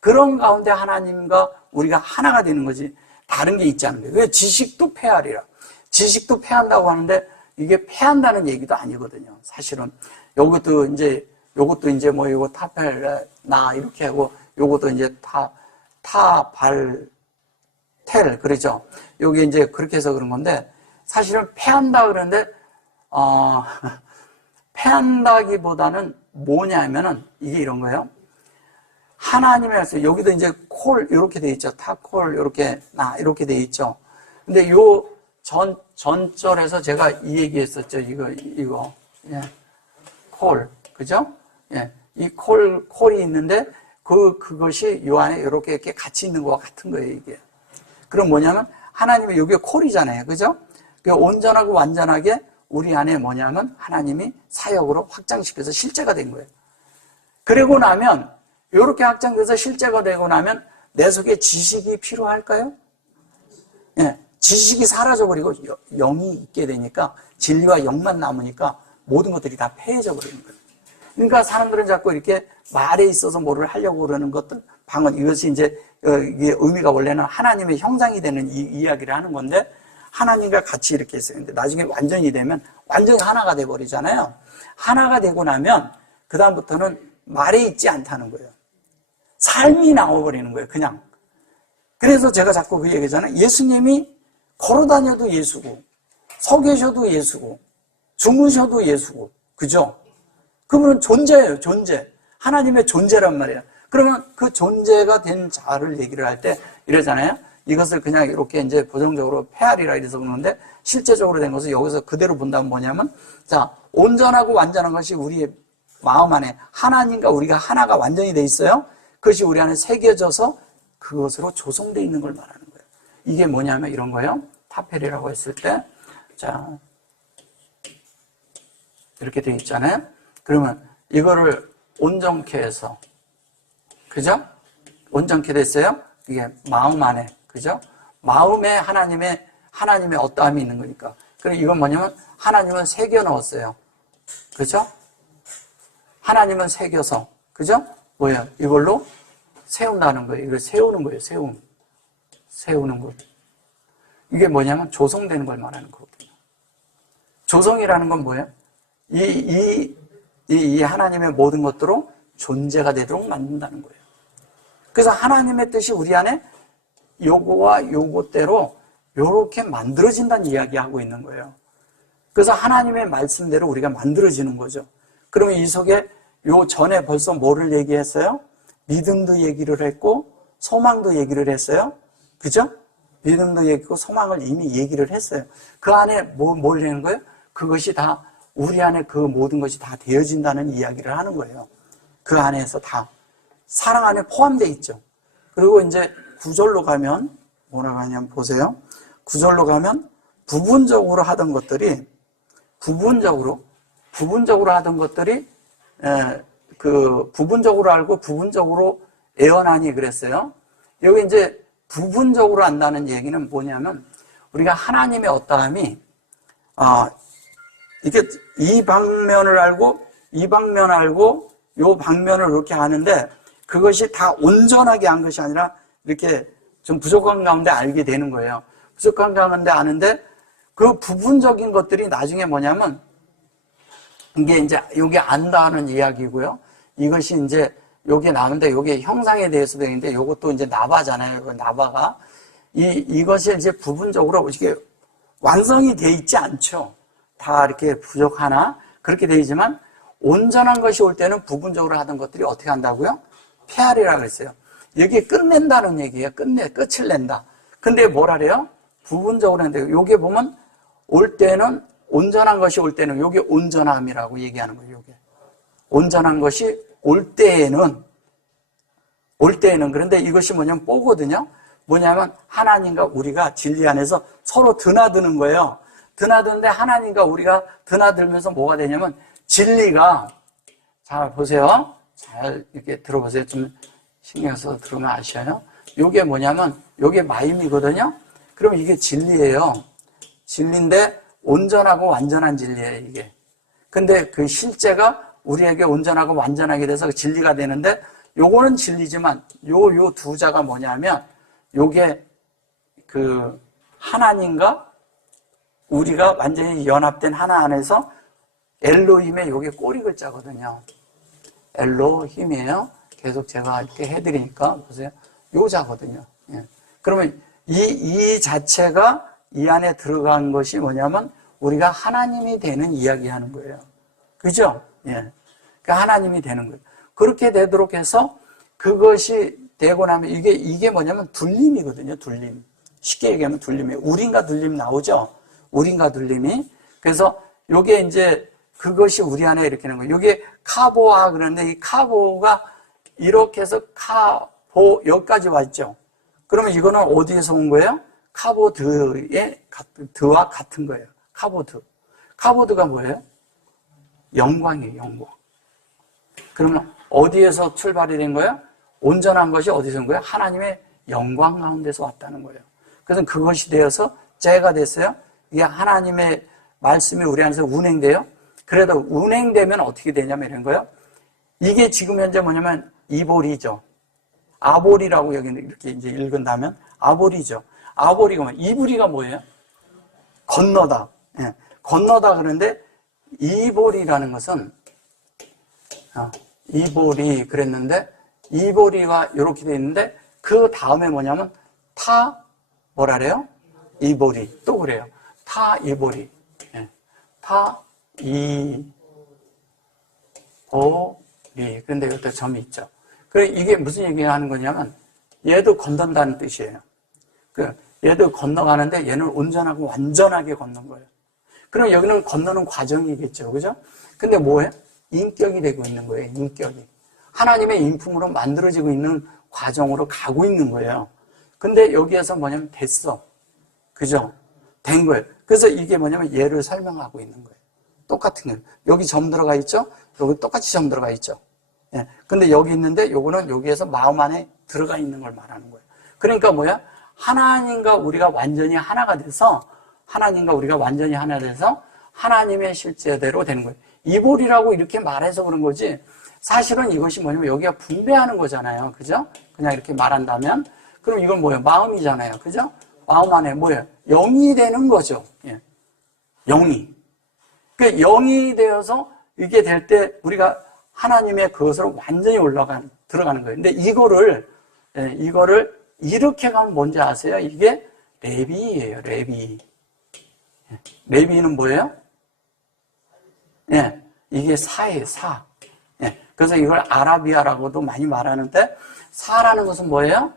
그런 가운데 하나님과 우리가 하나가 되는 거지 다른 게 있지 않은 거예요. 왜? 지식도 패하리라. 지식도 패한다고 하는데 이게 패한다는 얘기도 아니거든요. 사실은 요것도 이제 뭐 이거 타펠 나 이렇게 하고 요것도 이제 타발텔 그러죠. 요게 이제 그렇게 해서 그런 건데 사실은 패한다 그러는데 패한다기보다는 뭐냐면은 이게 이런 거예요. 하나님의 말씀 여기도 이제 콜 이렇게 돼 있죠. 타콜 이렇게 나 이렇게 돼 있죠. 근데 요 전절에서 제가 이 얘기했었죠. 이거. 예. 콜. 그죠? 예. 이 콜이 있는데, 그것이 요 안에 이렇게 같이 있는 것과 같은 거예요, 이게. 그럼 뭐냐면, 하나님의 여기가 콜이잖아요. 그죠? 온전하고 완전하게 우리 안에 뭐냐면, 하나님이 사역으로 확장시켜서 실제가 된 거예요. 그리고 나면, 이렇게 확장돼서 실제가 되고 나면, 내 속에 지식이 필요할까요? 예. 지식이 사라져버리고 영이 있게 되니까 진리와 영만 남으니까 모든 것들이 다 패해져 버리는 거예요. 그러니까 사람들은 자꾸 이렇게 말에 있어서 뭐를 하려고 그러는 것들, 방언, 이것이 이제 이게 의미가 원래는 하나님의 형상이 되는 이야기를 하는 건데 하나님과 같이 이렇게 했어요. 근데 나중에 완전히 되면 완전히 하나가 돼 버리잖아요. 하나가 되고 나면 그 다음부터는 말에 있지 않다는 거예요. 삶이 나와버리는 거예요. 그냥. 그래서 제가 자꾸 그 얘기잖아요. 예수님이 걸어다녀도 예수고 서 계셔도 예수고 주무셔도 예수고, 그죠? 그분은 존재예요, 존재. 하나님의 존재란 말이에요. 그러면 그 존재가 된 자를 얘기를 할 때 이러잖아요. 이것을 그냥 이렇게 이제 보정적으로 페아리라 이래서 그러는데, 실제적으로 된 것을 여기서 그대로 본다면 뭐냐면, 자, 온전하고 완전한 것이 우리의 마음 안에, 하나님과 우리가 하나가 완전히 돼 있어요. 그것이 우리 안에 새겨져서 그것으로 조성되어 있는 걸 말하는 거예요. 이게 뭐냐면 이런 거예요. 타펠이라고 했을 때, 자, 이렇게 돼 있잖아요. 그러면 이거를 온전케 해서, 그죠? 온전케 됐어요. 이게 마음 안에, 그죠? 마음에 하나님의 어떠함이 있는 거니까. 그럼 이건 뭐냐면 하나님은 새겨 넣었어요. 그죠? 하나님은 새겨서, 그죠? 뭐예요? 이걸로 세운다는 거예요. 이걸 세우는 거예요. 세우는 것. 이게 뭐냐면 조성되는 걸 말하는 거거든요. 조성이라는 건 뭐예요? 이 하나님의 모든 것들로 존재가 되도록 만든다는 거예요. 그래서 하나님의 뜻이 우리 안에 요거와 요것대로 요렇게 만들어진다는 이야기하고 있는 거예요. 그래서 하나님의 말씀대로 우리가 만들어지는 거죠. 그러면 이 속에 요 전에 벌써 뭐를 얘기했어요? 믿음도 얘기를 했고 소망도 얘기를 했어요. 그죠? 믿음도 얘기고 소망을 이미 얘기를 했어요. 그 안에 뭘 내는 거예요? 그것이 다 우리 안에 그 모든 것이 다 되어진다는 이야기를 하는 거예요. 그 안에서 다 사랑 안에 포함되어 있죠. 그리고 이제 9절로 가면 뭐라고 하냐면 보세요. 9절로 가면 부분적으로 하던 것들이 부분적으로 하던 것들이 부분적으로 알고 부분적으로 애원하니 그랬어요. 여기 이제 부분적으로 안다는 얘기는 뭐냐면 우리가 하나님의 어떠함이 이게 이 방면을 알고 이 방면 알고 요 방면을 이렇게 아는데 그것이 다 온전하게 한 것이 아니라 이렇게 좀 부족한 가운데 알게 되는 거예요. 부족한 가운데 아는데 그 부분적인 것들이 나중에 뭐냐면 이게 이제 요게 안다는 이야기고요. 이것이 이제 요게 나오는데 요게 형상에 대해서도 있는데 요것도 이제 나바잖아요. 그 나바가 이것이 이제 부분적으로 이렇게 완성이 돼 있지 않죠. 다 이렇게 부족하나 그렇게 되지만 온전한 것이 올 때는 부분적으로 하던 것들이 어떻게 한다고요? 페아리라 그랬어요. 여기에 끝낸다는 얘기예요. 끝을 낸다. 근데 뭐라 그래요? 부분적으로 했는데 요게 보면 올 때는 온전한 것이 올 때는 요게 온전함이라고 얘기하는 거예요. 요게 온전한 것이 올 때에는 그런데 이것이 뭐냐면 뽀거든요. 뭐냐면 하나님과 우리가 진리 안에서 서로 드나드는 거예요. 드나드는데 하나님과 우리가 드나들면서 뭐가 되냐면 진리가 잘 보세요. 잘 이렇게 들어보세요. 좀 신경 써서 들으면 아셔요. 요게 뭐냐면 요게 마임이거든요. 그럼 이게 진리예요. 진리인데 온전하고 완전한 진리예요, 이게. 근데 그 실제가 우리에게 온전하고 완전하게 돼서 진리가 되는데 요거는 진리지만 요 두 자가 뭐냐면 요게 그 하나님과 우리가 완전히 연합된 하나 안에서 엘로힘의 요게 꼬리 글자거든요. 엘로힘이에요. 계속 제가 이렇게 해드리니까 보세요. 요 자거든요. 예. 그러면 이 자체가 이 안에 들어간 것이 뭐냐면 우리가 하나님이 되는 이야기하는 거예요. 그죠? 예. 그러니까 하나님이 되는 거예요. 그렇게 되도록 해서 그것이 되고 나면 이게 뭐냐면 둘림이거든요. 둘림. 쉽게 얘기하면 둘림이에요. 우린과 둘림 나오죠? 우린과 둘림이. 그래서 요게 이제 그것이 우리 안에 이렇게 하는 거예요. 요게 카보아 그러는데 이 카보가 이렇게 해서 카보 여기까지 왔죠. 그러면 이거는 어디에서 온 거예요? 카보드의 드와 같은 거예요. 카보드. 카보드가 뭐예요? 영광이에요, 영광. 그러면 어디에서 출발이 된 거예요? 온전한 것이 어디서 온 거예요? 하나님의 영광 가운데서 왔다는 거예요. 그래서 그것이 되어서 째가 됐어요. 이게 하나님의 말씀이 우리 안에서 운행돼요. 그래도 운행되면 어떻게 되냐면 이런 거예요. 이게 지금 현재 뭐냐면 이볼이죠. 아볼이라고 여기 이렇게 이제 읽은다면 아볼이죠. 아볼이가 뭐예요? 이불이가 뭐예요? 건너다. 예. 건너다 그런데 이볼이라는 것은 이볼이 그랬는데 이볼이가 이렇게 돼 있는데 그 다음에 뭐냐면 뭐라 그래요? 이볼이 또 그래요. 타이보리. 예. 타이보리. 근데 이것도 점이 있죠. 그래, 이게 무슨 얘기 하는 거냐면, 얘도 건넌다는 뜻이에요. 얘도 건너가는데 얘는 온전하고 완전하게 걷는 거예요. 그럼 여기는 건너는 과정이겠죠. 그죠? 근데 뭐예요? 인격이 되고 있는 거예요. 인격이. 하나님의 인품으로 만들어지고 있는 과정으로 가고 있는 거예요. 근데 여기에서 뭐냐면 됐어. 그죠? 된 거예요. 그래서 이게 뭐냐면 얘를 설명하고 있는 거예요. 똑같은 거예요. 여기 점 들어가 있죠? 여기 똑같이 점 들어가 있죠? 예. 근데 여기 있는데 요거는 여기에서 마음 안에 들어가 있는 걸 말하는 거예요. 그러니까 뭐야? 하나님과 우리가 완전히 하나가 돼서 하나님의 실제대로 되는 거예요. 이볼이라고 이렇게 말해서 그런 거지 사실은 이것이 뭐냐면 여기가 분배하는 거잖아요. 그죠? 그냥 이렇게 말한다면 그럼 이건 뭐예요? 마음이잖아요. 그죠? 마음 안에 뭐예요? 영이 되는 거죠. 예. 영이. 그 영이 되어서 이게 될 때 우리가 하나님의 그것으로 완전히 들어가는 거예요. 근데 이거를 이렇게 가면 뭔지 아세요? 이게 레비예요, 레비. 레비는 뭐예요? 예, 이게 사예요, 사. 예, 그래서 이걸 아라비아라고도 많이 말하는데, 사라는 것은 뭐예요?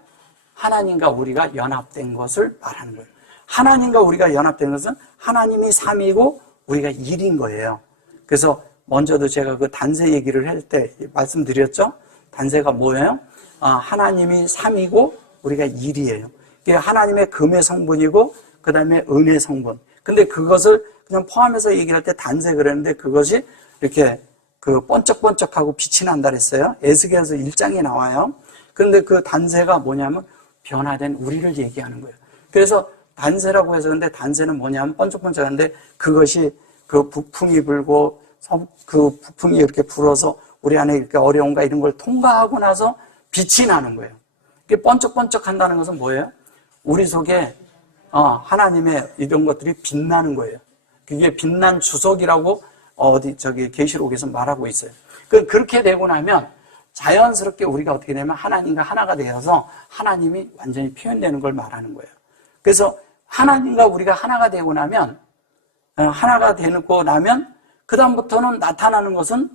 하나님과 우리가 연합된 것을 말하는 거예요. 하나님과 우리가 연합된 것은 하나님이 3이고 우리가 1인 거예요. 그래서 먼저도 제가 그 단세 얘기를 할 때 말씀드렸죠? 단세가 뭐예요? 하나님이 3이고 우리가 1이에요. 하나님의 금의 성분이고 그 다음에 은의 성분. 근데 그것을 그냥 포함해서 얘기할 때 단세 그랬는데 그것이 이렇게 그 번쩍번쩍하고 빛이 난다 그랬어요. 에스겔서 1장에 나와요. 그런데 그 단세가 뭐냐면 변화된 우리를 얘기하는 거예요. 그래서 단세라고 해서 근데 단세는 뭐냐면 번쩍번쩍한데 그것이 그 북풍이 불고 그 북풍이 이렇게 불어서 우리 안에 이렇게 어려움과 이런 걸 통과하고 나서 빛이 나는 거예요. 이게 번쩍번쩍 한다는 것은 뭐예요? 우리 속에 하나님의 이런 것들이 빛나는 거예요. 그게 빛난 주석이라고 계시록에서 말하고 있어요. 그렇게 되고 나면 자연스럽게 우리가 어떻게 되면 하나님과 하나가 되어서 하나님이 완전히 표현되는 걸 말하는 거예요. 그래서 하나님과 우리가 하나가 되고 나면 그 다음부터는 나타나는 것은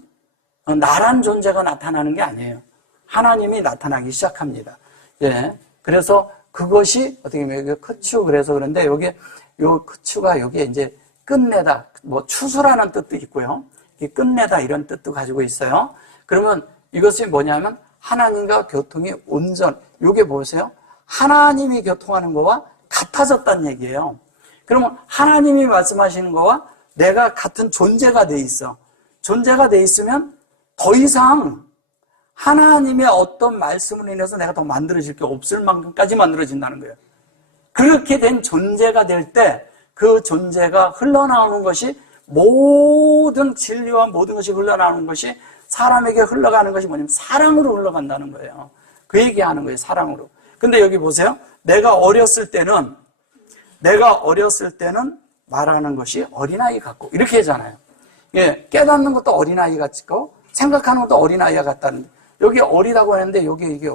나란 존재가 나타나는 게 아니에요. 하나님이 나타나기 시작합니다. 예. 그래서 그것이 어떻게 보면 크추 그래서 그런데 요 크추가 여기에 이제 끝내다, 뭐 추수라는 뜻도 있고요. 끝내다 이런 뜻도 가지고 있어요. 그러면 이것이 뭐냐면 하나님과 교통이 요게 보세요. 하나님이 교통하는 거와 같아졌다는 얘기예요. 그러면 하나님이 말씀하시는 거와 내가 같은 존재가 돼 있어. 존재가 돼 있으면 더 이상 하나님의 어떤 말씀으로 인해서 내가 더 만들어질 게 없을 만큼까지 만들어진다는 거예요. 그렇게 된 존재가 될 때 그 존재가 흘러나오는 것이 모든 진리와 모든 것이 흘러나오는 것이 사람에게 흘러가는 것이 뭐냐면 사랑으로 흘러간다는 거예요. 그 얘기하는 거예요. 사랑으로. 근데 여기 보세요. 내가 어렸을 때는 말하는 것이 어린아이 같고 이렇게 하잖아요. 예, 깨닫는 것도 어린아이 같고 생각하는 것도 어린아이 같다는데 여기 어리다고 하는데 이게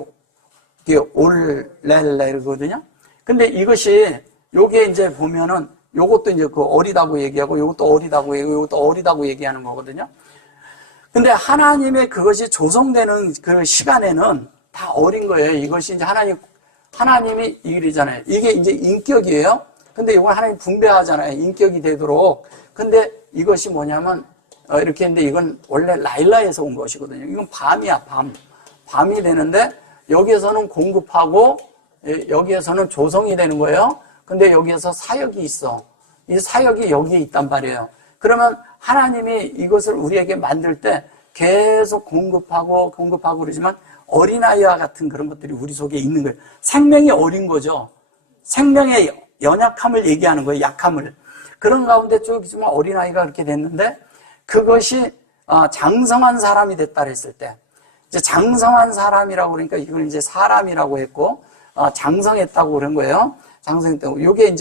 올렐레거든요. 근데 이것이 요게 이제 보면은 요것도 이제 그 어리다고 얘기하고 요것도 어리다고 얘기하고 요것도 어리다고 얘기하는 거거든요. 근데 하나님의 그것이 조성되는 그 시간에는 다 어린 거예요. 이것이 이제 하나님이 일이잖아요. 이게 이제 인격이에요. 근데 이건 하나님 분배하잖아요. 인격이 되도록. 근데 이것이 뭐냐면 이렇게 했는데 이건 원래 라일라에서 온 것이거든요. 이건 밤이야, 밤. 밤이 되는데 여기에서는 공급하고 여기에서는 조성이 되는 거예요. 근데 여기에서 사역이 있어. 이 사역이 여기에 있단 말이에요. 그러면 하나님이 이것을 우리에게 만들 때 계속 공급하고 그러지만 어린아이와 같은 그런 것들이 우리 속에 있는 거예요. 생명이 어린 거죠. 생명의 연약함을 얘기하는 거예요. 약함을. 그런 가운데 쭉 있지만 어린아이가 그렇게 됐는데 그것이 장성한 사람이 됐다 그랬을 때 이제 장성한 사람이라고 그러니까 이건 이제 사람이라고 했고 장성했다고 그런 거예요. 장성했다고. 요게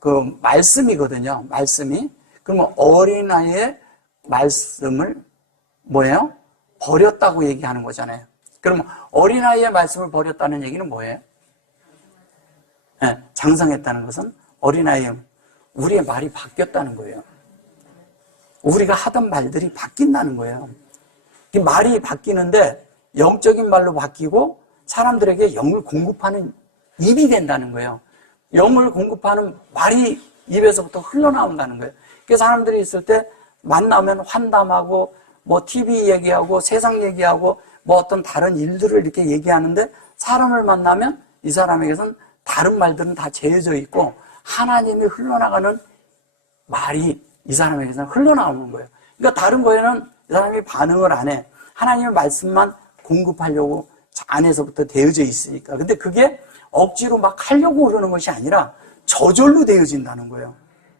그 말씀이거든요. 말씀이. 그러면 어린아이의 말씀을 뭐예요? 버렸다고 얘기하는 거잖아요. 그러면 어린아이의 말씀을 버렸다는 얘기는 뭐예요? 장성했다는 것은 어린아이, 우리의 말이 바뀌었다는 거예요. 우리가 하던 말들이 바뀐다는 거예요. 이 말이 바뀌는데 영적인 말로 바뀌고 사람들에게 영을 공급하는 입이 된다는 거예요. 영을 공급하는 말이 입에서부터 흘러나온다는 거예요. 그래서 사람들이 있을 때 만나면 환담하고 뭐 TV 얘기하고 세상 얘기하고 뭐 어떤 다른 일들을 이렇게 얘기하는데 사람을 만나면 이 사람에게서는 다른 말들은 다 재어져 있고 하나님이 흘러나가는 말이 이 사람에게서는 흘러나오는 거예요. 그러니까 다른 거에는 이 사람이 반응을 안 해. 하나님의 말씀만 공급하려고 안에서부터 되어져 있으니까. 근데 그게 억지로 막 하려고 그러는 것이 아니라 저절로 되어진다는 거예요.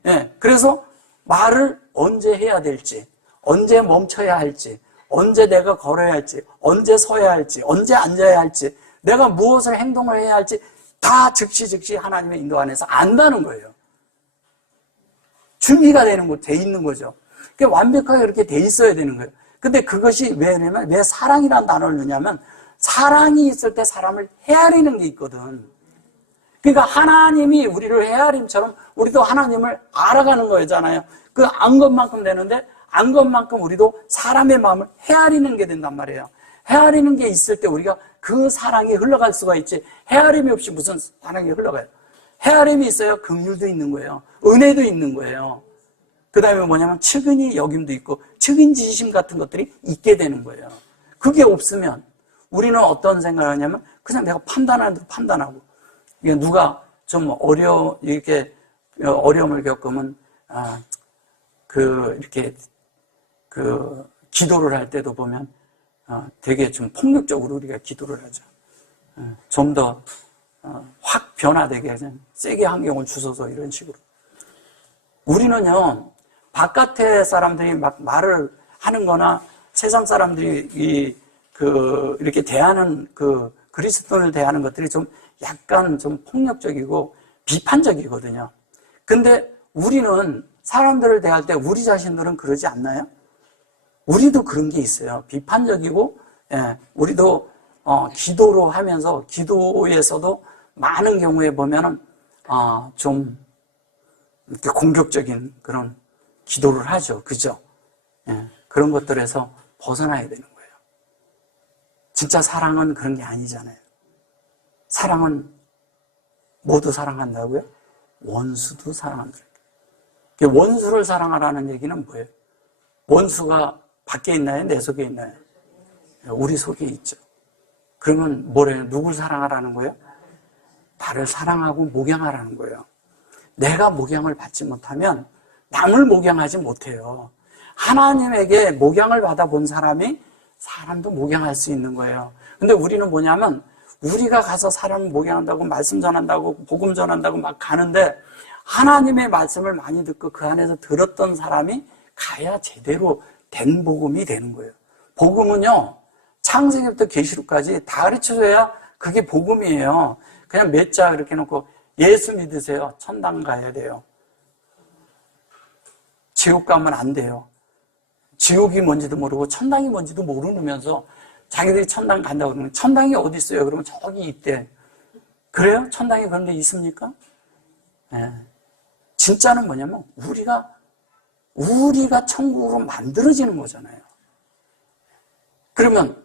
예, 그래서 말을 언제 해야 될지, 언제 멈춰야 할지, 언제 내가 걸어야 할지, 언제 서야 할지, 언제 앉아야 할지, 내가 무엇을 행동을 해야 할지 다 즉시 하나님의 인도 안에서 안다는 거예요. 준비가 돼 있는 거죠. 그러니까 완벽하게 그렇게 돼 있어야 되는 거예요. 근데 그것이 왜냐면, 왜 사랑이라는 단어를 넣냐면, 사랑이 있을 때 사람을 헤아리는 게 있거든. 그러니까 하나님이 우리를 헤아림처럼 우리도 하나님을 알아가는 거잖아요. 그 안 것만큼 되는데, 안 것만큼 우리도 사람의 마음을 헤아리는 게 된단 말이에요. 헤아리는 게 있을 때 우리가 그 사랑이 흘러갈 수가 있지, 헤아림이 없이 무슨 사랑이 흘러가요. 헤아림이 있어야 긍휼도 있는 거예요. 은혜도 있는 거예요. 그 다음에 뭐냐면 측은히 여김도 있고 측은지심 같은 것들이 있게 되는 거예요. 그게 없으면 우리는 어떤 생각을 하냐면 그냥 내가 판단하는 대로 판단하고, 누가 좀 이렇게 어려움을 겪으면 이렇게 기도를 할 때도 보면 되게 좀 폭력적으로 우리가 기도를 하죠. 좀 더 확 변화되게 그냥 세게 환경을 주소서 이런 식으로. 우리는요, 바깥의 사람들이 막 말을 하는 거나 세상 사람들이 이렇게 대하는 그리스도인을 대하는 것들이 좀 약간 좀 폭력적이고 비판적이거든요. 근데 우리는 사람들을 대할 때 우리 자신들은 그러지 않나요? 우리도 그런 게 있어요. 비판적이고, 우리도 기도로 하면서 기도에서도 많은 경우에 보면은 좀 이렇게 공격적인 그런 기도를 하죠. 그죠? 그런 것들에서 벗어나야 되는 거예요. 진짜 사랑은 그런 게 아니잖아요. 사랑은 모두 사랑한다고요? 원수도 사랑한다. 원수를 사랑하라는 얘기는 뭐예요? 원수가 밖에 있나요? 내 속에 있나요? 우리 속에 있죠. 그러면 뭐래요? 누굴 사랑하라는 거예요? 나를 사랑하고 목양하라는 거예요. 내가 목양을 받지 못하면 남을 목양하지 못해요. 하나님에게 목양을 받아본 사람이 사람도 목양할 수 있는 거예요. 근데 우리는 뭐냐면 우리가 가서 사람을 목양한다고 말씀 전한다고 복음 전한다고 막 가는데 하나님의 말씀을 많이 듣고 그 안에서 들었던 사람이 가야 제대로 된 복음이 되는 거예요. 복음은요, 창세기부터 계시록까지 다 가르쳐줘야 그게 복음이에요. 그냥 몇 자 이렇게 놓고 예수 믿으세요. 천당 가야 돼요. 지옥 가면 안 돼요. 지옥이 뭔지도 모르고 천당이 뭔지도 모르면서 자기들이 천당 간다고 그러면 천당이 어디 있어요? 그러면 저기 있대. 그래요? 천당이 그런 데 있습니까? 네. 진짜는 뭐냐면 우리가 천국으로 만들어지는 거잖아요. 그러면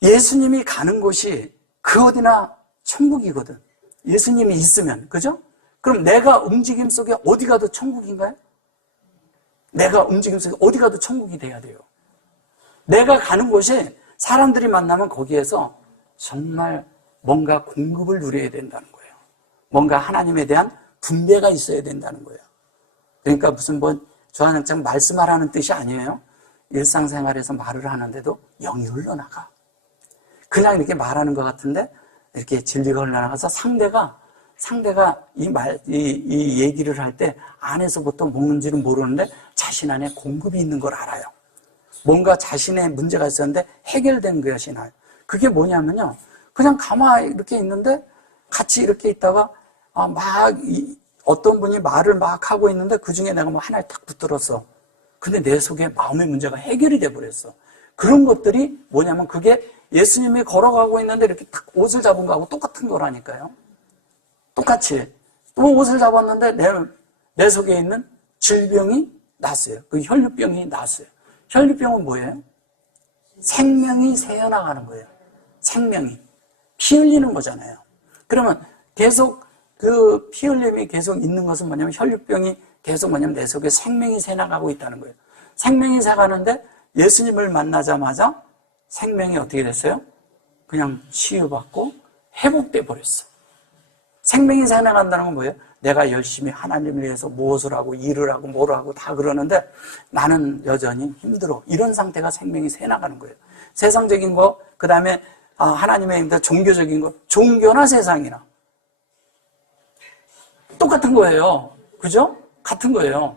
예수님이 가는 곳이 그 어디나 천국이거든. 예수님이 있으면, 그죠? 그럼 내가 움직임 속에 어디 가도 천국인가요? 내가 움직임 속에 어디 가도 천국이 돼야 돼요. 내가 가는 곳에 사람들이 만나면 거기에서 정말 뭔가 공급을 누려야 된다는 거예요. 뭔가 하나님에 대한 분배가 있어야 된다는 거예요. 그러니까 무슨 저한테 말씀하라는 뜻이 아니에요. 일상생활에서 말을 하는데도 영이 흘러나가. 그냥 이렇게 말하는 것 같은데 이렇게 진리가 흘러나가서 상대가 이 얘기를 할 때 안에서부터 먹는지는 모르는데 자신 안에 공급이 있는 걸 알아요. 뭔가 자신의 문제가 있었는데 해결된 것이 나요. 그게 뭐냐면요. 그냥 가만히 이렇게 있는데 같이 이렇게 있다가 어떤 분이 말을 막 하고 있는데 그 중에 내가 하나를 딱 붙들었어. 근데 내 속에 마음의 문제가 해결이 돼버렸어. 그런 것들이 뭐냐면 그게 예수님이 걸어가고 있는데 이렇게 딱 옷을 잡은 거하고 똑같은 거라니까요. 똑같이 또 옷을 잡았는데 내 속에 있는 질병이 났어요. 그 혈류병이 났어요. 혈류병은 뭐예요? 생명이 새어나가는 거예요. 생명이. 피 흘리는 거잖아요. 그러면 계속 그 피 흘림이 계속 있는 것은 뭐냐면 혈류병이 계속 뭐냐면 내 속에 생명이 새나가고 있다는 거예요. 생명이 새가는데 예수님을 만나자마자 생명이 어떻게 됐어요? 그냥 치유받고 회복돼 버렸어. 생명이 새나간다는 건 뭐예요? 내가 열심히 하나님을 위해서 무엇을 하고 일을 하고 뭐를 하고 다 그러는데 나는 여전히 힘들어. 이런 상태가 생명이 새나가는 거예요. 세상적인 거, 그 다음에 하나님의 종교적인 거, 종교나 세상이나 똑같은 거예요. 그죠? 같은 거예요.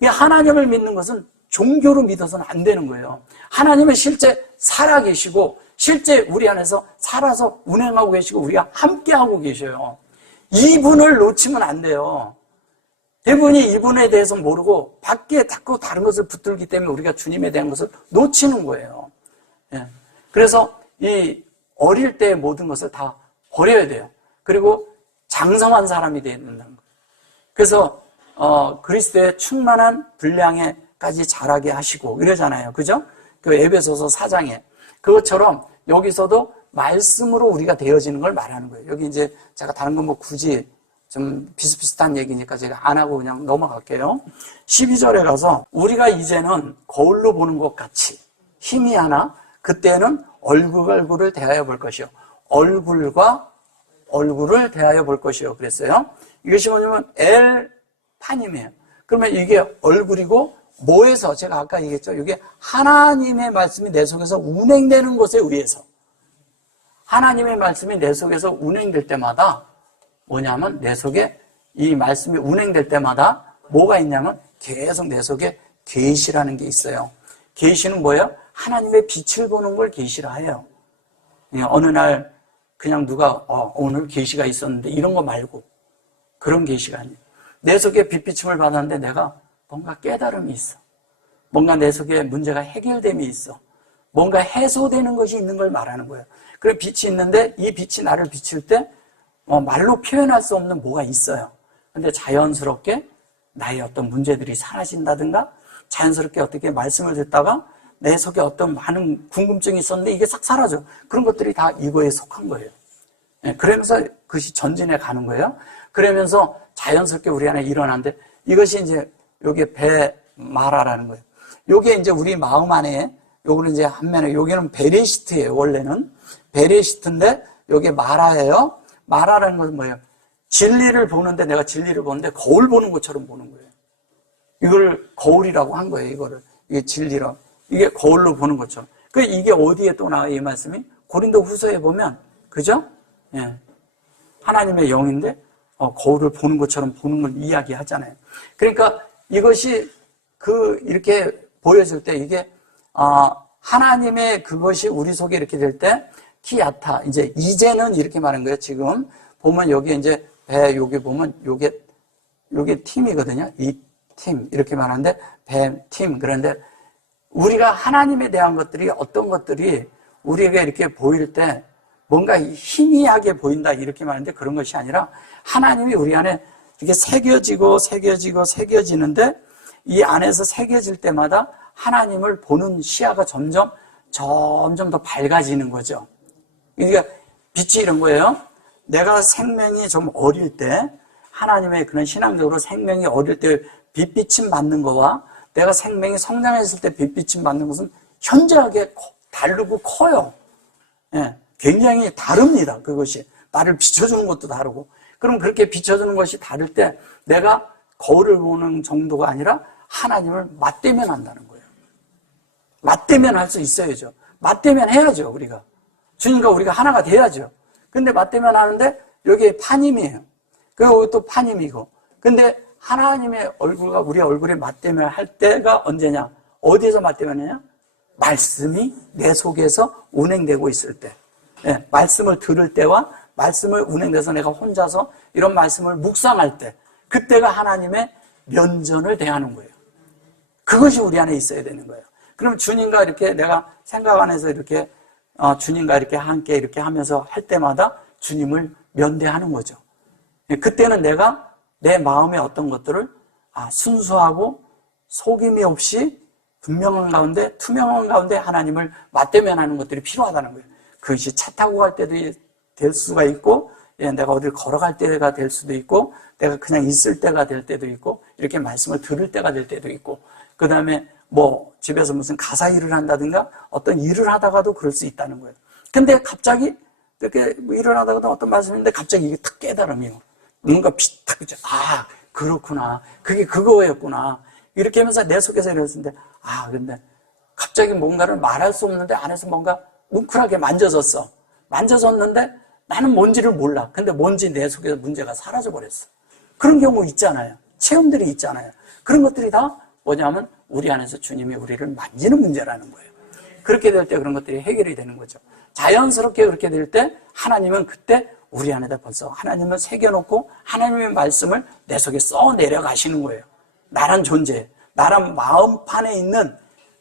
하나님을 믿는 것은 종교로 믿어서는 안 되는 거예요. 하나님은 실제 살아계시고 실제 우리 안에서 살아서 운행하고 계시고 우리가 함께하고 계셔요. 이분을 놓치면 안 돼요. 대부분이 이분에 대해서 모르고 밖에 자꾸 다른 것을 붙들기 때문에 우리가 주님에 대한 것을 놓치는 거예요. 예. 그래서 이 어릴 때의 모든 것을 다 버려야 돼요. 그리고 장성한 사람이 되어야 된다는 거예요. 그래서 그리스도의 충만한 분량에까지 자라게 하시고 이러잖아요. 그죠? 그 에베소서 4장에 그것처럼 여기서도 말씀으로 우리가 되어지는 걸 말하는 거예요. 여기 이제 제가 다른 건 뭐 굳이 좀 비슷비슷한 얘기니까 제가 안 하고 그냥 넘어갈게요. 12절에 가서 우리가 이제는 거울로 보는 것 같이 희미하나 그때는 얼굴과 얼굴을 대하여 볼 것이요. 얼굴과 얼굴을 대하여 볼 것이요. 그랬어요. 이것이 뭐냐면 판임이에요. 그러면 이게 얼굴이고 뭐에서 제가 아까 얘기했죠. 이게 하나님의 말씀이 내 속에서 운행되는 것에 의해서 하나님의 말씀이 내 속에서 운행될 때마다 뭐냐면 내 속에 이 말씀이 운행될 때마다 뭐가 있냐면 계속 내 속에 계시라는 게 있어요. 계시는 뭐예요? 하나님의 빛을 보는 걸 계시라 해요. 어느 날 그냥 누가 오늘 계시가 있었는데 이런 거 말고 그런 계시가 아니에요. 내 속에 빛비침을 받았는데 내가 뭔가 깨달음이 있어. 뭔가 내 속에 문제가 해결됨이 있어. 뭔가 해소되는 것이 있는 걸 말하는 거예요. 그래 빛이 있는데 이 빛이 나를 비칠 때 말로 표현할 수 없는 뭐가 있어요. 근데 자연스럽게 나의 어떤 문제들이 사라진다든가 자연스럽게 어떻게 말씀을 듣다가 내 속에 어떤 많은 궁금증이 있었는데 이게 싹 사라져. 그런 것들이 다 이거에 속한 거예요. 그러면서 그것이 전진해 가는 거예요. 그러면서 자연스럽게 우리 안에 일어나는데 이것이 이제 요게 베마라라는 거예요. 요게 이제 우리 마음 안에 요거는 이제 한면에 요게는 베레시트예요. 원래는 베레시트인데 요게 마라예요. 마라라는 것은 뭐예요? 진리를 보는데 내가 진리를 보는데 거울 보는 것처럼 보는 거예요. 이걸 거울이라고 한 거예요. 이거를 이게 진리라 이게 거울로 보는 것처럼. 그 이게 어디에 또 나와요? 이 말씀이 고린도 후서에 보면 그죠? 예. 하나님의 영인데 거울을 보는 것처럼 보는 걸 이야기하잖아요. 그러니까 이것이 이렇게 보여질 때 이게 하나님의 그것이 우리 속에 이렇게 될 때 키야타 이제는 이렇게 말한 거예요. 지금 보면 여기 이제 여기 보면 요게 팀이거든요. 이 팀 이렇게 말하는데 팀 그런데 우리가 하나님에 대한 것들이 어떤 것들이 우리에게 이렇게 보일 때 뭔가 희미하게 보인다 이렇게 말하는데 그런 것이 아니라 하나님이 우리 안에 이렇게 새겨지는데 이 안에서 새겨질 때마다 하나님을 보는 시야가 점점 더 밝아지는 거죠. 그러니까 빛이 이런 거예요. 내가 생명이 좀 어릴 때 하나님의 그런 신앙적으로 생명이 어릴 때 빛비침 받는 거와 내가 생명이 성장했을 때 빛비침 받는 것은 현저하게 다르고 커요. 예, 굉장히 다릅니다. 그것이 나를 비춰주는 것도 다르고 그럼 그렇게 비춰주는 것이 다를 때 내가 거울을 보는 정도가 아니라 하나님을 맞대면 한다는 거예요. 맞대면 할 수 있어야죠. 맞대면 해야죠. 주님과 우리가 하나가 돼야죠. 근데 맞대면 하는데 여기에 판임이에요. 그리고 또 판임이고 근데 하나님의 얼굴과 우리 얼굴에 맞대면 할 때가 언제냐? 어디에서 맞대면 하냐? 말씀이 내 속에서 운행되고 있을 때 말씀을 들을 때와 말씀을 운행돼서 내가 혼자서 이런 말씀을 묵상할 때 그때가 하나님의 면전을 대하는 거예요. 그것이 우리 안에 있어야 되는 거예요. 그럼 주님과 이렇게 내가 생각 안에서 이렇게 주님과 이렇게 함께 이렇게 하면서 할 때마다 주님을 면대하는 거죠. 그때는 내가 내 마음의 어떤 것들을 순수하고 속임이 없이 분명한 가운데, 투명한 가운데 하나님을 맞대면하는 것들이 필요하다는 거예요. 그것이 차 타고 갈 때도 될 수가 있고, 내가 어딜 걸어갈 때가 될 수도 있고, 내가 그냥 있을 때가 될 때도 있고, 이렇게 말씀을 들을 때가 될 때도 있고, 그 다음에 뭐 집에서 무슨 가사 일을 한다든가 어떤 일을 하다가도 그럴 수 있다는 거예요. 근데 갑자기 이렇게 일을 하다가도 어떤 말씀인데 갑자기 이게 탁 깨달음이요. 뭔가 탁 그렇구나. 그게 그거였구나. 이렇게 하면서 내 속에서 이랬는데, 근데 갑자기 뭔가를 말할 수 없는데 안에서 뭔가 뭉클하게 만져졌어. 만져졌는데 나는 뭔지를 몰라. 근데 뭔지 내 속에서 문제가 사라져버렸어. 그런 경우 있잖아요. 체험들이 있잖아요. 그런 것들이 다 뭐냐면 우리 안에서 주님이 우리를 만지는 문제라는 거예요. 그렇게 될 때 그런 것들이 해결이 되는 거죠. 자연스럽게 그렇게 될 때 하나님은 그때 우리 안에다 벌써 하나님을 새겨놓고 하나님의 말씀을 내 속에 써 내려가시는 거예요. 나란 존재, 나란 마음판에 있는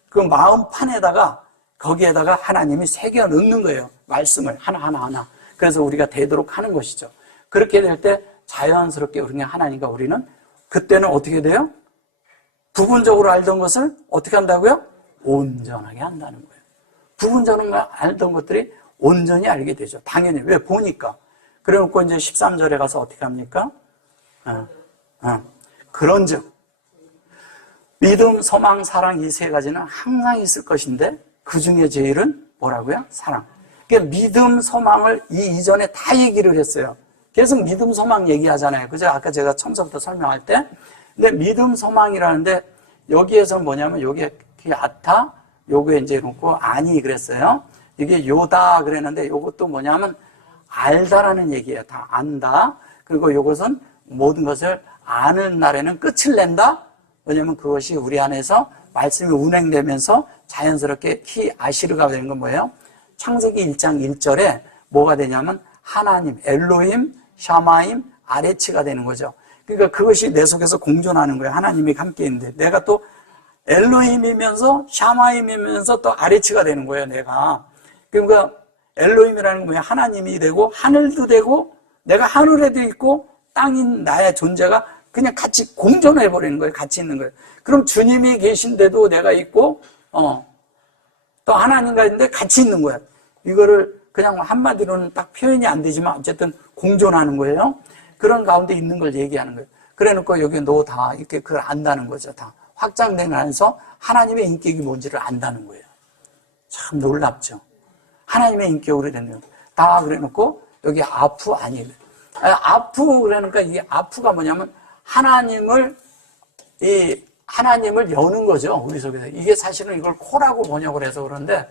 그 마음판에다가 거기에다가 하나님이 새겨 넣는 거예요. 말씀을 하나하나. 그래서 우리가 되도록 하는 것이죠. 그렇게 될 때 자연스럽게 하나님과 우리는 그때는 어떻게 돼요? 부분적으로 알던 것을 어떻게 한다고요? 온전하게 한다는 거예요. 부분적으로 알던 것들이 온전히 알게 되죠. 당연히. 왜? 보니까. 그래 놓고 이제 13절에 가서 어떻게 합니까? 그런즉 믿음, 소망, 사랑 이 세 가지는 항상 있을 것인데 그 중에 제일은 뭐라고요? 사랑. 그러니까 믿음, 소망을 이전에 다 얘기를 했어요. 계속 믿음, 소망 얘기하잖아요. 그죠? 아까 제가 처음부터 설명할 때. 근데 믿음, 소망이라는데 여기에서 뭐냐면 요게 아타, 요게 이제 놓고 아니 그랬어요. 이게 요다 그랬는데 요것도 뭐냐면 알다라는 얘기예요. 다 안다. 그리고 요것은 모든 것을 아는 날에는 끝을 낸다. 왜냐면 그것이 우리 안에서 말씀이 운행되면서 자연스럽게 아시르가 되는 건 뭐예요? 창세기 1장 1절에 뭐가 되냐면 하나님, 엘로힘, 샤마임, 아레치가 되는 거죠. 그러니까 그것이 내 속에서 공존하는 거예요. 하나님이 함께 있는데 내가 또 엘로힘이면서 샤마임이면서 또 아레치가 되는 거예요. 내가. 그러니까 엘로힘이라는 건 뭐예요? 하나님이 되고 하늘도 되고 내가 하늘에도 있고 땅인 나의 존재가 그냥 같이 공존해 버리는 거예요. 같이 있는 거예요. 그럼 주님이 계신데도 내가 있고 또 하나님과 있는데 같이 있는 거예요. 이거를 그냥 한마디로는 딱 표현이 안 되지만 어쨌든 공존하는 거예요. 그런 가운데 있는 걸 얘기하는 거예요. 그래 놓고 여기 너 다 이렇게 그걸 안다는 거죠. 다 확장된 안에서 하나님의 인격이 뭔지를 안다는 거예요. 참 놀랍죠. 하나님의 인격으로 되는 거예요. 다 그래 놓고 여기 아프 아니에요. 아프 그러니까 이게 아프가 뭐냐면 하나님을 여는 거죠. 우리 속에서. 이게 사실은 이걸 코라고 번역을 해서 그런데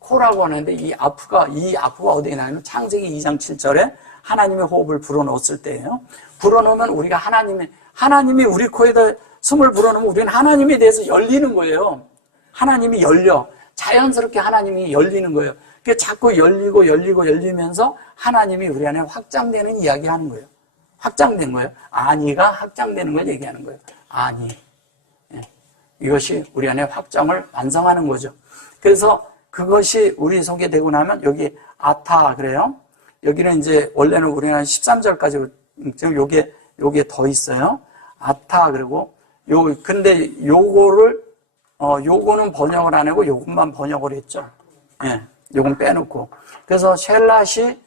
코라고 하는데 이 아프가 어디에 나냐면 창세기 2장 7절에 하나님의 호흡을 불어넣었을 때예요. 불어넣으면 우리가 하나님이 우리 코에다 숨을 불어넣으면 우리는 하나님에 대해서 열리는 거예요. 하나님이 열려. 자연스럽게 하나님이 열리는 거예요. 그게 자꾸 열리면서 하나님이 우리 안에 확장되는 이야기 하는 거예요. 확장된 거예요. 아니가 확장되는 걸 얘기하는 거예요. 아니. 이것이 우리 안에 확장을 완성하는 거죠. 그래서 그것이 우리 속에 되고 나면 여기 아타 그래요. 여기는 이제 원래는 우리는 13절까지 지금 요게 더 있어요. 아타 그리고 근데 요거는 번역을 안 하고 요것만 번역을 했죠. 요건 빼놓고. 그래서 셀라시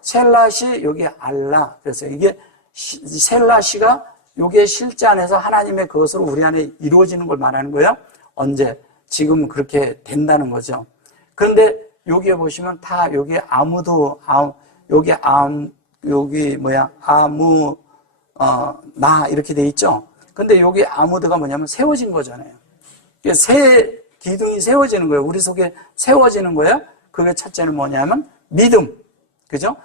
셀라시 여기 알라. 그래서 이게 셀라시가 요게 실제 안에서 하나님의 그것으로 우리 안에 이루어지는 걸 말하는 거예요. 언제? 지금 그렇게 된다는 거죠. 그런데 여기에 보시면 다 여기 나 이렇게 돼 있죠. 근데 여기 아무드가 뭐냐면 세워진 거잖아요. 새 기둥이 세워지는 거예요. 우리 속에 세워지는 거예요. 그게 첫째는 뭐냐면 믿음. 그죠?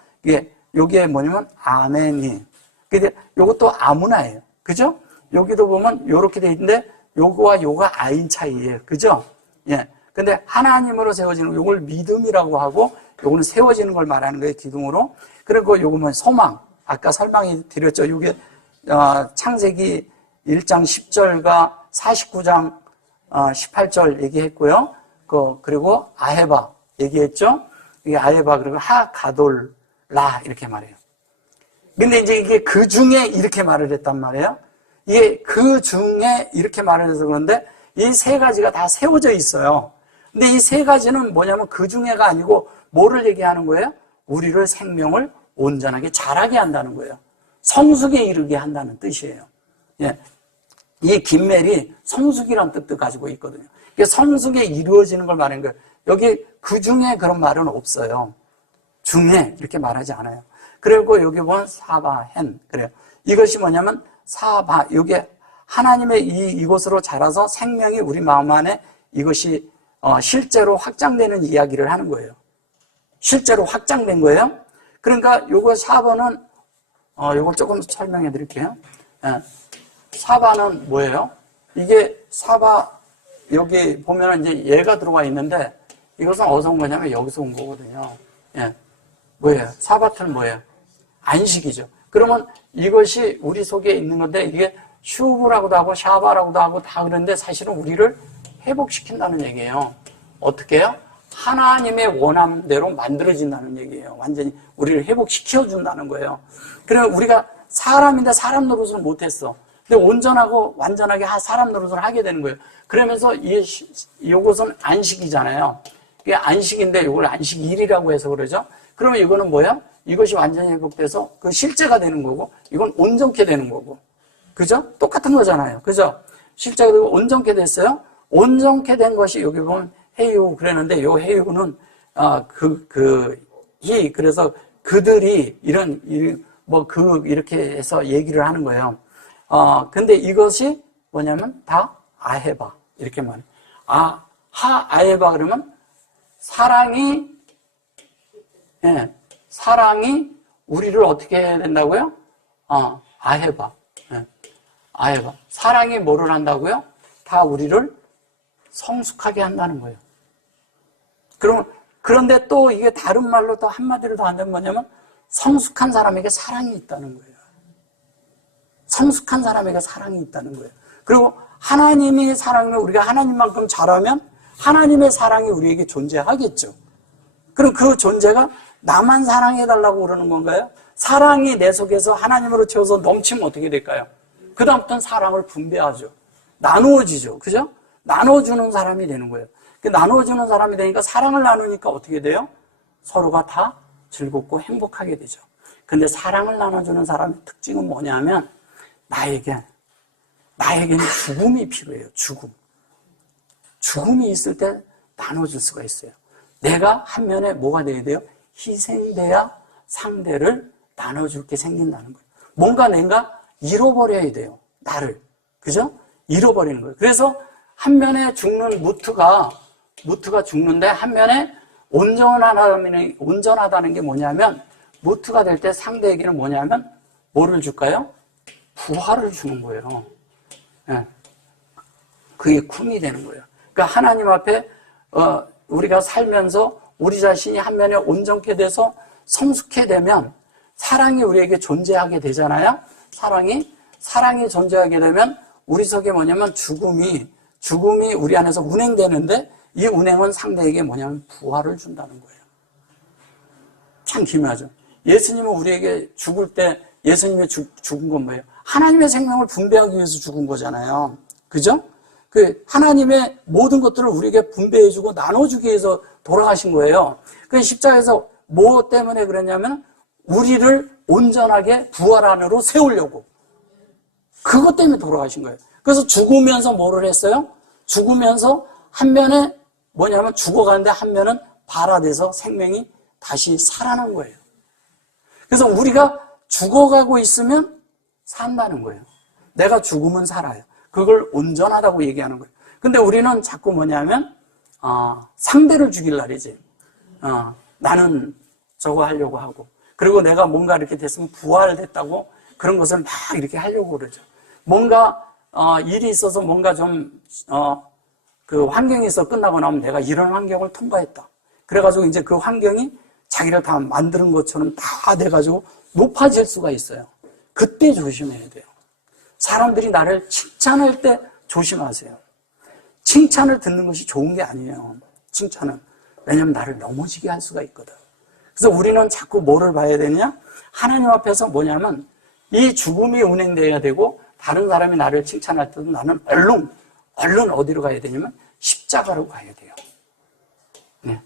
여기에 뭐냐면 아멘이. 근데 요것도 아무나예요. 그죠? 여기도 보면 요렇게 돼 있는데 요거와 요가 아인 차이예요. 그죠? 근데 하나님으로 세워지는 요걸 믿음이라고 하고 요거는 세워지는 걸 말하는 거예요. 기둥으로. 그리고 요거는 소망. 아까 설명해 드렸죠. 요게 창세기 1장 10절과 49장 18절 얘기했고요. 그리고 아헤바 얘기했죠. 이게 아헤바 그리고 하가돌라 이렇게 말해요. 근데 이제 이게 그 중에 이렇게 말을 했단 말이에요. 이게 그 중에 이렇게 말을 해서 그런데 이 세 가지가 다 세워져 있어요. 근데 이 세 가지는 뭐냐면 그 중에가 아니고 뭐를 얘기하는 거예요? 우리를 생명을 온전하게 자라게 한다는 거예요. 성숙에 이르게 한다는 뜻이에요. 예. 이 김멜이 성숙이라는 뜻도 가지고 있거든요. 이게 성숙에 이루어지는 걸 말하는 거예요. 여기 그 중에 그런 말은 없어요. 중에 이렇게 말하지 않아요. 그리고 여기 보면 사바헨 그래요. 이것이 뭐냐면 사바 이게 하나님의 이곳으로 자라서 생명이 우리 마음 안에 이것이 실제로 확장되는 이야기를 하는 거예요. 실제로 확장된 거예요. 그러니까 요거 사바는 요걸 조금 설명해 드릴게요. 예. 사바는 뭐예요? 이게 사바 여기 보면은 이제 얘가 들어와 있는데 이것은 어디서 온 거냐면 여기서 온 거거든요. 예. 뭐예요? 사바트는 뭐예요? 안식이죠. 그러면 이것이 우리 속에 있는 건데 이게 슈브라고도 하고 샤바라고도 하고 다 그런데 사실은 우리를 회복시킨다는 얘기예요. 어떻게 해요? 하나님의 원함대로 만들어진다는 얘기예요. 완전히 우리를 회복시켜준다는 거예요. 그러면 우리가 사람인데 사람 노릇을 못했어. 근데 온전하고 완전하게 사람 노릇을 하게 되는 거예요. 그러면서 이것은 안식이잖아요. 이게 안식인데 이걸 안식일이라고 해서 그러죠. 그러면 이거는 뭐야? 이것이 완전히 회복돼서 그 실제가 되는 거고 이건 온전케 되는 거고. 그죠? 똑같은 거잖아요. 그죠? 실제가 되고 온전케 됐어요. 온전케 된 것이 여기 보면 해유 그랬는데 요 해유는 그래서 그들이 이렇게 해서 얘기를 하는 거예요. 근데 이것이 뭐냐면 다 아헤바 이렇게 말해요. 아헤바 그러면 사랑이 우리를 어떻게 해야 된다고요? 아헤바. 예. 아헤바. 사랑이 뭐를 한다고요? 다 우리를 성숙하게 한다는 거예요. 그런데 또 이게 다른 말로 또 한마디로 더 한다면 뭐냐면 성숙한 사람에게 사랑이 있다는 거예요. 성숙한 사람에게 사랑이 있다는 거예요. 그리고 하나님의 사랑을 우리가 하나님만큼 잘하면 하나님의 사랑이 우리에게 존재하겠죠. 그럼 그 존재가 나만 사랑해달라고 그러는 건가요? 사랑이 내 속에서 하나님으로 채워서 넘치면 어떻게 될까요? 그 다음부터는 사랑을 분배하죠. 나누어지죠. 그죠? 나눠주는 사람이 되는 거예요. 나눠주는 사람이 되니까 사랑을 나누니까 어떻게 돼요? 서로가 다 즐겁고 행복하게 되죠. 근데 사랑을 나눠주는 사람의 특징은 뭐냐면 나에게는 죽음이 필요해요. 죽음이 있을 때 나눠줄 수가 있어요. 내가 한 면에 뭐가 돼야 돼요? 희생돼야 상대를 나눠줄 게 생긴다는 거예요. 뭔가 내가 잃어버려야 돼요. 나를. 그죠? 잃어버리는 거예요. 그래서 한 면에 죽는 무트가 죽는데 한 면에 온전하다는 게 뭐냐면 무트가 될 때 상대에게는 뭐냐면 뭐를 줄까요? 부활을 주는 거예요. 예. 그게 쿵이 되는 거예요. 그러니까 하나님 앞에 우리가 살면서 우리 자신이 한 면에 온전케 돼서 성숙해 되면 사랑이 우리에게 존재하게 되잖아요. 사랑이 존재하게 되면 우리 속에 뭐냐면 죽음이 우리 안에서 운행되는데 이 운행은 상대에게 뭐냐면 부활을 준다는 거예요. 참 기묘하죠. 예수님은 우리에게 죽을 때 예수님이 죽은 건 뭐예요? 하나님의 생명을 분배하기 위해서 죽은 거잖아요. 그죠? 그 하나님의 모든 것들을 우리에게 분배해주고 나눠주기 위해서 돌아가신 거예요. 그 십자가에서 뭐 때문에 그랬냐면 우리를 온전하게 부활 안으로 세우려고. 그것 때문에 돌아가신 거예요. 그래서 죽으면서 뭐를 했어요? 죽으면서 한 면에 뭐냐면 죽어가는데 한 면은 발화돼서 생명이 다시 살아난 거예요. 그래서 우리가 죽어가고 있으면 산다는 거예요. 내가 죽으면 살아요. 그걸 온전하다고 얘기하는 거예요. 근데 우리는 자꾸 뭐냐면 상대를 죽일 날이지. 나는 저거 하려고 하고 그리고 내가 뭔가 이렇게 됐으면 부활됐다고 그런 것을 막 이렇게 하려고 그러죠. 뭔가 일이 있어서 뭔가 좀 그 환경이 있어 끝나고 나면 내가 이런 환경을 통과했다. 그래가지고 이제 그 환경이 자기를 다 만드는 것처럼 다 돼가지고 높아질 수가 있어요. 그때 조심해야 돼요. 사람들이 나를 칭찬할 때 조심하세요. 칭찬을 듣는 것이 좋은 게 아니에요. 칭찬은. 왜냐하면 나를 넘어지게 할 수가 있거든. 그래서 우리는 자꾸 뭐를 봐야 되느냐? 하나님 앞에서 뭐냐면 이 죽음이 운행돼야 되고 다른 사람이 나를 칭찬할 때도 나는 얼른 어디로 가야 되냐면 십자가로 가야 돼요. 네.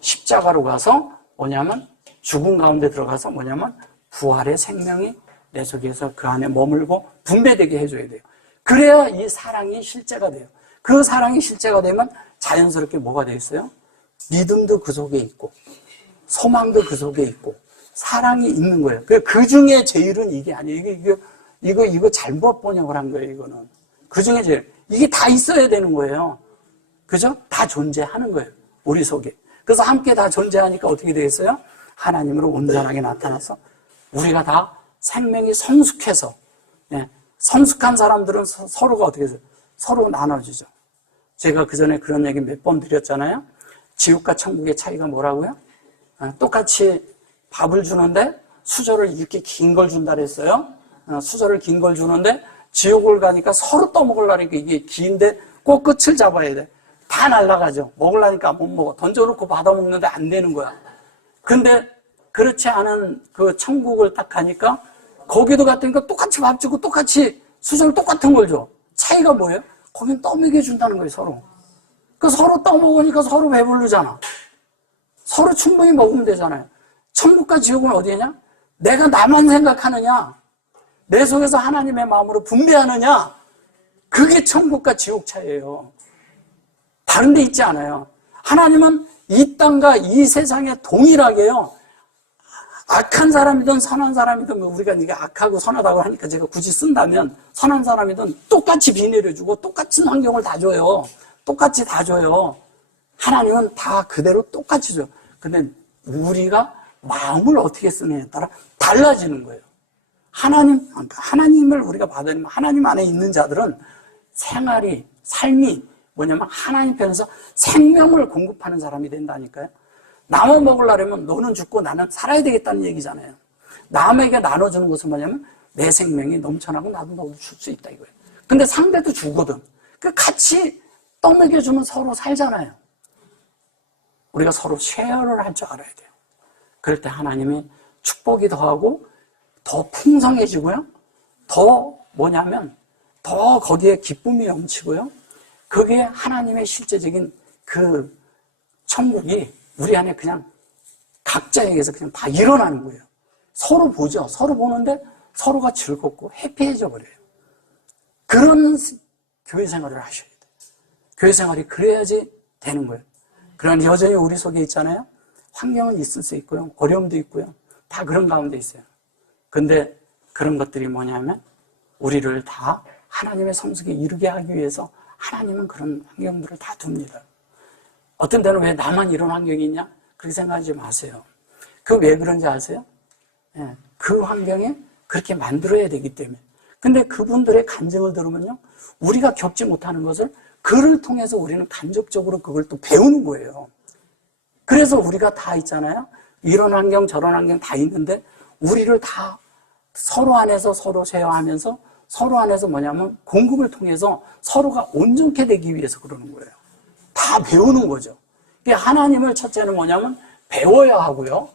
십자가로 가서 뭐냐면 죽음 가운데 들어가서 뭐냐면 부활의 생명이 내 속에서 그 안에 머물고 분배되게 해줘야 돼요. 그래야 이 사랑이 실제가 돼요. 그 사랑이 실제가 되면 자연스럽게 뭐가 돼 있어요? 믿음도 그 속에 있고 소망도 그 속에 있고 사랑이 있는 거예요. 그 중에 제일은 이게 아니에요. 이거 잘못 번역을 한 거예요. 이거는 그 중에 제일 이게 다 있어야 되는 거예요. 그죠? 다 존재하는 거예요. 우리 속에. 그래서 함께 다 존재하니까 어떻게 되겠어요? 하나님으로 온전하게 나타나서 우리가 다 생명이 성숙해서, 예, 성숙한 사람들은 서로가 어떻게 해서 서로 나눠주죠. 제가 그 전에 그런 얘기 몇 번 드렸잖아요. 지옥과 천국의 차이가 뭐라고요? 똑같이 밥을 주는데 수저를 이렇게 긴 걸 준다 그랬어요. 수저를 긴 걸 주는데 지옥을 가니까 서로 떠먹으려니까 이게 긴데 꼭 끝을 잡아야 돼. 다 날아가죠. 먹으려니까 못 먹어. 던져놓고 받아먹는데 안 되는 거야. 근데 그렇지 않은 그 천국을 딱 가니까 거기도 갔더니까 똑같이 밥 주고 똑같이 수저를 똑같은 걸 줘. 차이가 뭐예요? 거긴 떠먹여준다는 거예요, 서로. 그 서로 떠먹으니까 서로 배부르잖아. 서로 충분히 먹으면 되잖아요. 천국과 지옥은 어디냐? 내가 나만 생각하느냐? 내 속에서 하나님의 마음으로 분배하느냐? 그게 천국과 지옥 차이예요. 다른 데 있지 않아요. 하나님은 이 땅과 이 세상에 동일하게요. 악한 사람이든 선한 사람이든 우리가 이게 악하고 선하다고 하니까 제가 굳이 쓴다면 선한 사람이든 똑같이 비 내려주고 똑같은 환경을 다 줘요. 똑같이 다 줘요. 하나님은 다 그대로 똑같이 줘요. 근데 우리가 마음을 어떻게 쓰느냐에 따라 달라지는 거예요. 하나님을 우리가 받으면 하나님 안에 있는 자들은 삶이 뭐냐면 하나님 편에서 생명을 공급하는 사람이 된다니까요. 나만 먹으려면 너는 죽고 나는 살아야 되겠다는 얘기잖아요. 남에게 나눠주는 것은 뭐냐면 내 생명이 넘쳐나고 나도 너도 줄 수 있다 이거예요. 근데 상대도 주거든. 그 같이 떠먹여주면 서로 살잖아요. 우리가 서로 쉐어를 할 줄 알아야 돼요. 그럴 때 하나님이 축복이 더하고 더 풍성해지고요. 더 더 거기에 기쁨이 넘치고요. 그게 하나님의 실제적인 그 천국이 우리 안에 그냥 각자에게서 그냥 다 일어나는 거예요. 서로 보죠. 서로 보는데 서로가 즐겁고 해피해져 버려요. 그런 교회 생활을 하셔야 돼요. 교회 생활이 그래야지 되는 거예요. 그러나 여전히 우리 속에 있잖아요. 환경은 있을 수 있고요. 어려움도 있고요. 다 그런 가운데 있어요. 근데 그런 것들이 뭐냐면 우리를 다 하나님의 성숙에 이르게 하기 위해서 하나님은 그런 환경들을 다 둡니다. 어떤 때는 왜 나만 이런 환경이 있냐? 그렇게 생각하지 마세요. 그 왜 그런지 아세요? 예, 그 환경에 그렇게 만들어야 되기 때문에. 근데 그분들의 간증을 들으면요. 우리가 겪지 못하는 것을 그를 통해서 우리는 간접적으로 그걸 또 배우는 거예요. 그래서 우리가 다 있잖아요. 이런 환경 저런 환경 다 있는데 우리를 다 서로 안에서 서로 쉐어하면서 서로 안에서 뭐냐면 공급을 통해서 서로가 온전케 되기 위해서 그러는 거예요. 다 배우는 거죠. 하나님을 첫째는 뭐냐면 배워야 하고요.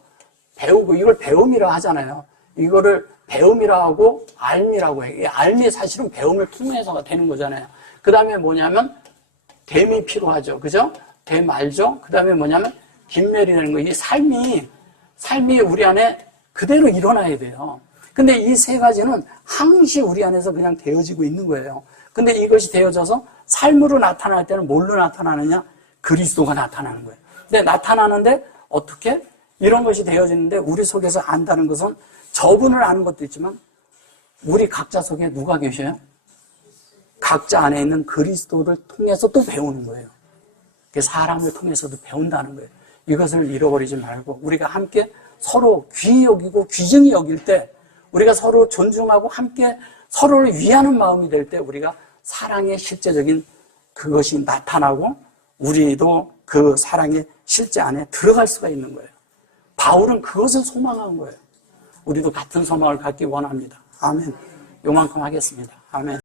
배우고 이걸 배움이라 하잖아요. 이거를 배움이라 하고 알미라고 해요. 알미 사실은 배움을 통해서가 되는 거잖아요. 그 다음에 뭐냐면 됨이 필요하죠. 그죠? 됨 알죠? 그 다음에 뭐냐면 김멸이라는 거. 이 삶이 우리 안에 그대로 일어나야 돼요. 근데 이 세 가지는 항시 우리 안에서 그냥 되어지고 있는 거예요. 근데 이것이 되어져서 삶으로 나타날 때는 뭘로 나타나느냐? 그리스도가 나타나는 거예요. 근데 나타나는데 어떻게? 이런 것이 되어지는데 우리 속에서 안다는 것은 저분을 아는 것도 있지만 우리 각자 속에 누가 계셔요? 각자 안에 있는 그리스도를 통해서 또 배우는 거예요. 사람을 통해서도 배운다는 거예요. 이것을 잃어버리지 말고 우리가 함께 서로 귀히 여기고 귀중히 여길 때 우리가 서로 존중하고 함께 서로를 위하는 마음이 될 때 우리가 사랑의 실제적인 그것이 나타나고 우리도 그 사랑의 실제 안에 들어갈 수가 있는 거예요. 바울은 그것을 소망한 거예요. 우리도 같은 소망을 갖기 원합니다. 아멘. 요만큼 하겠습니다. 아멘.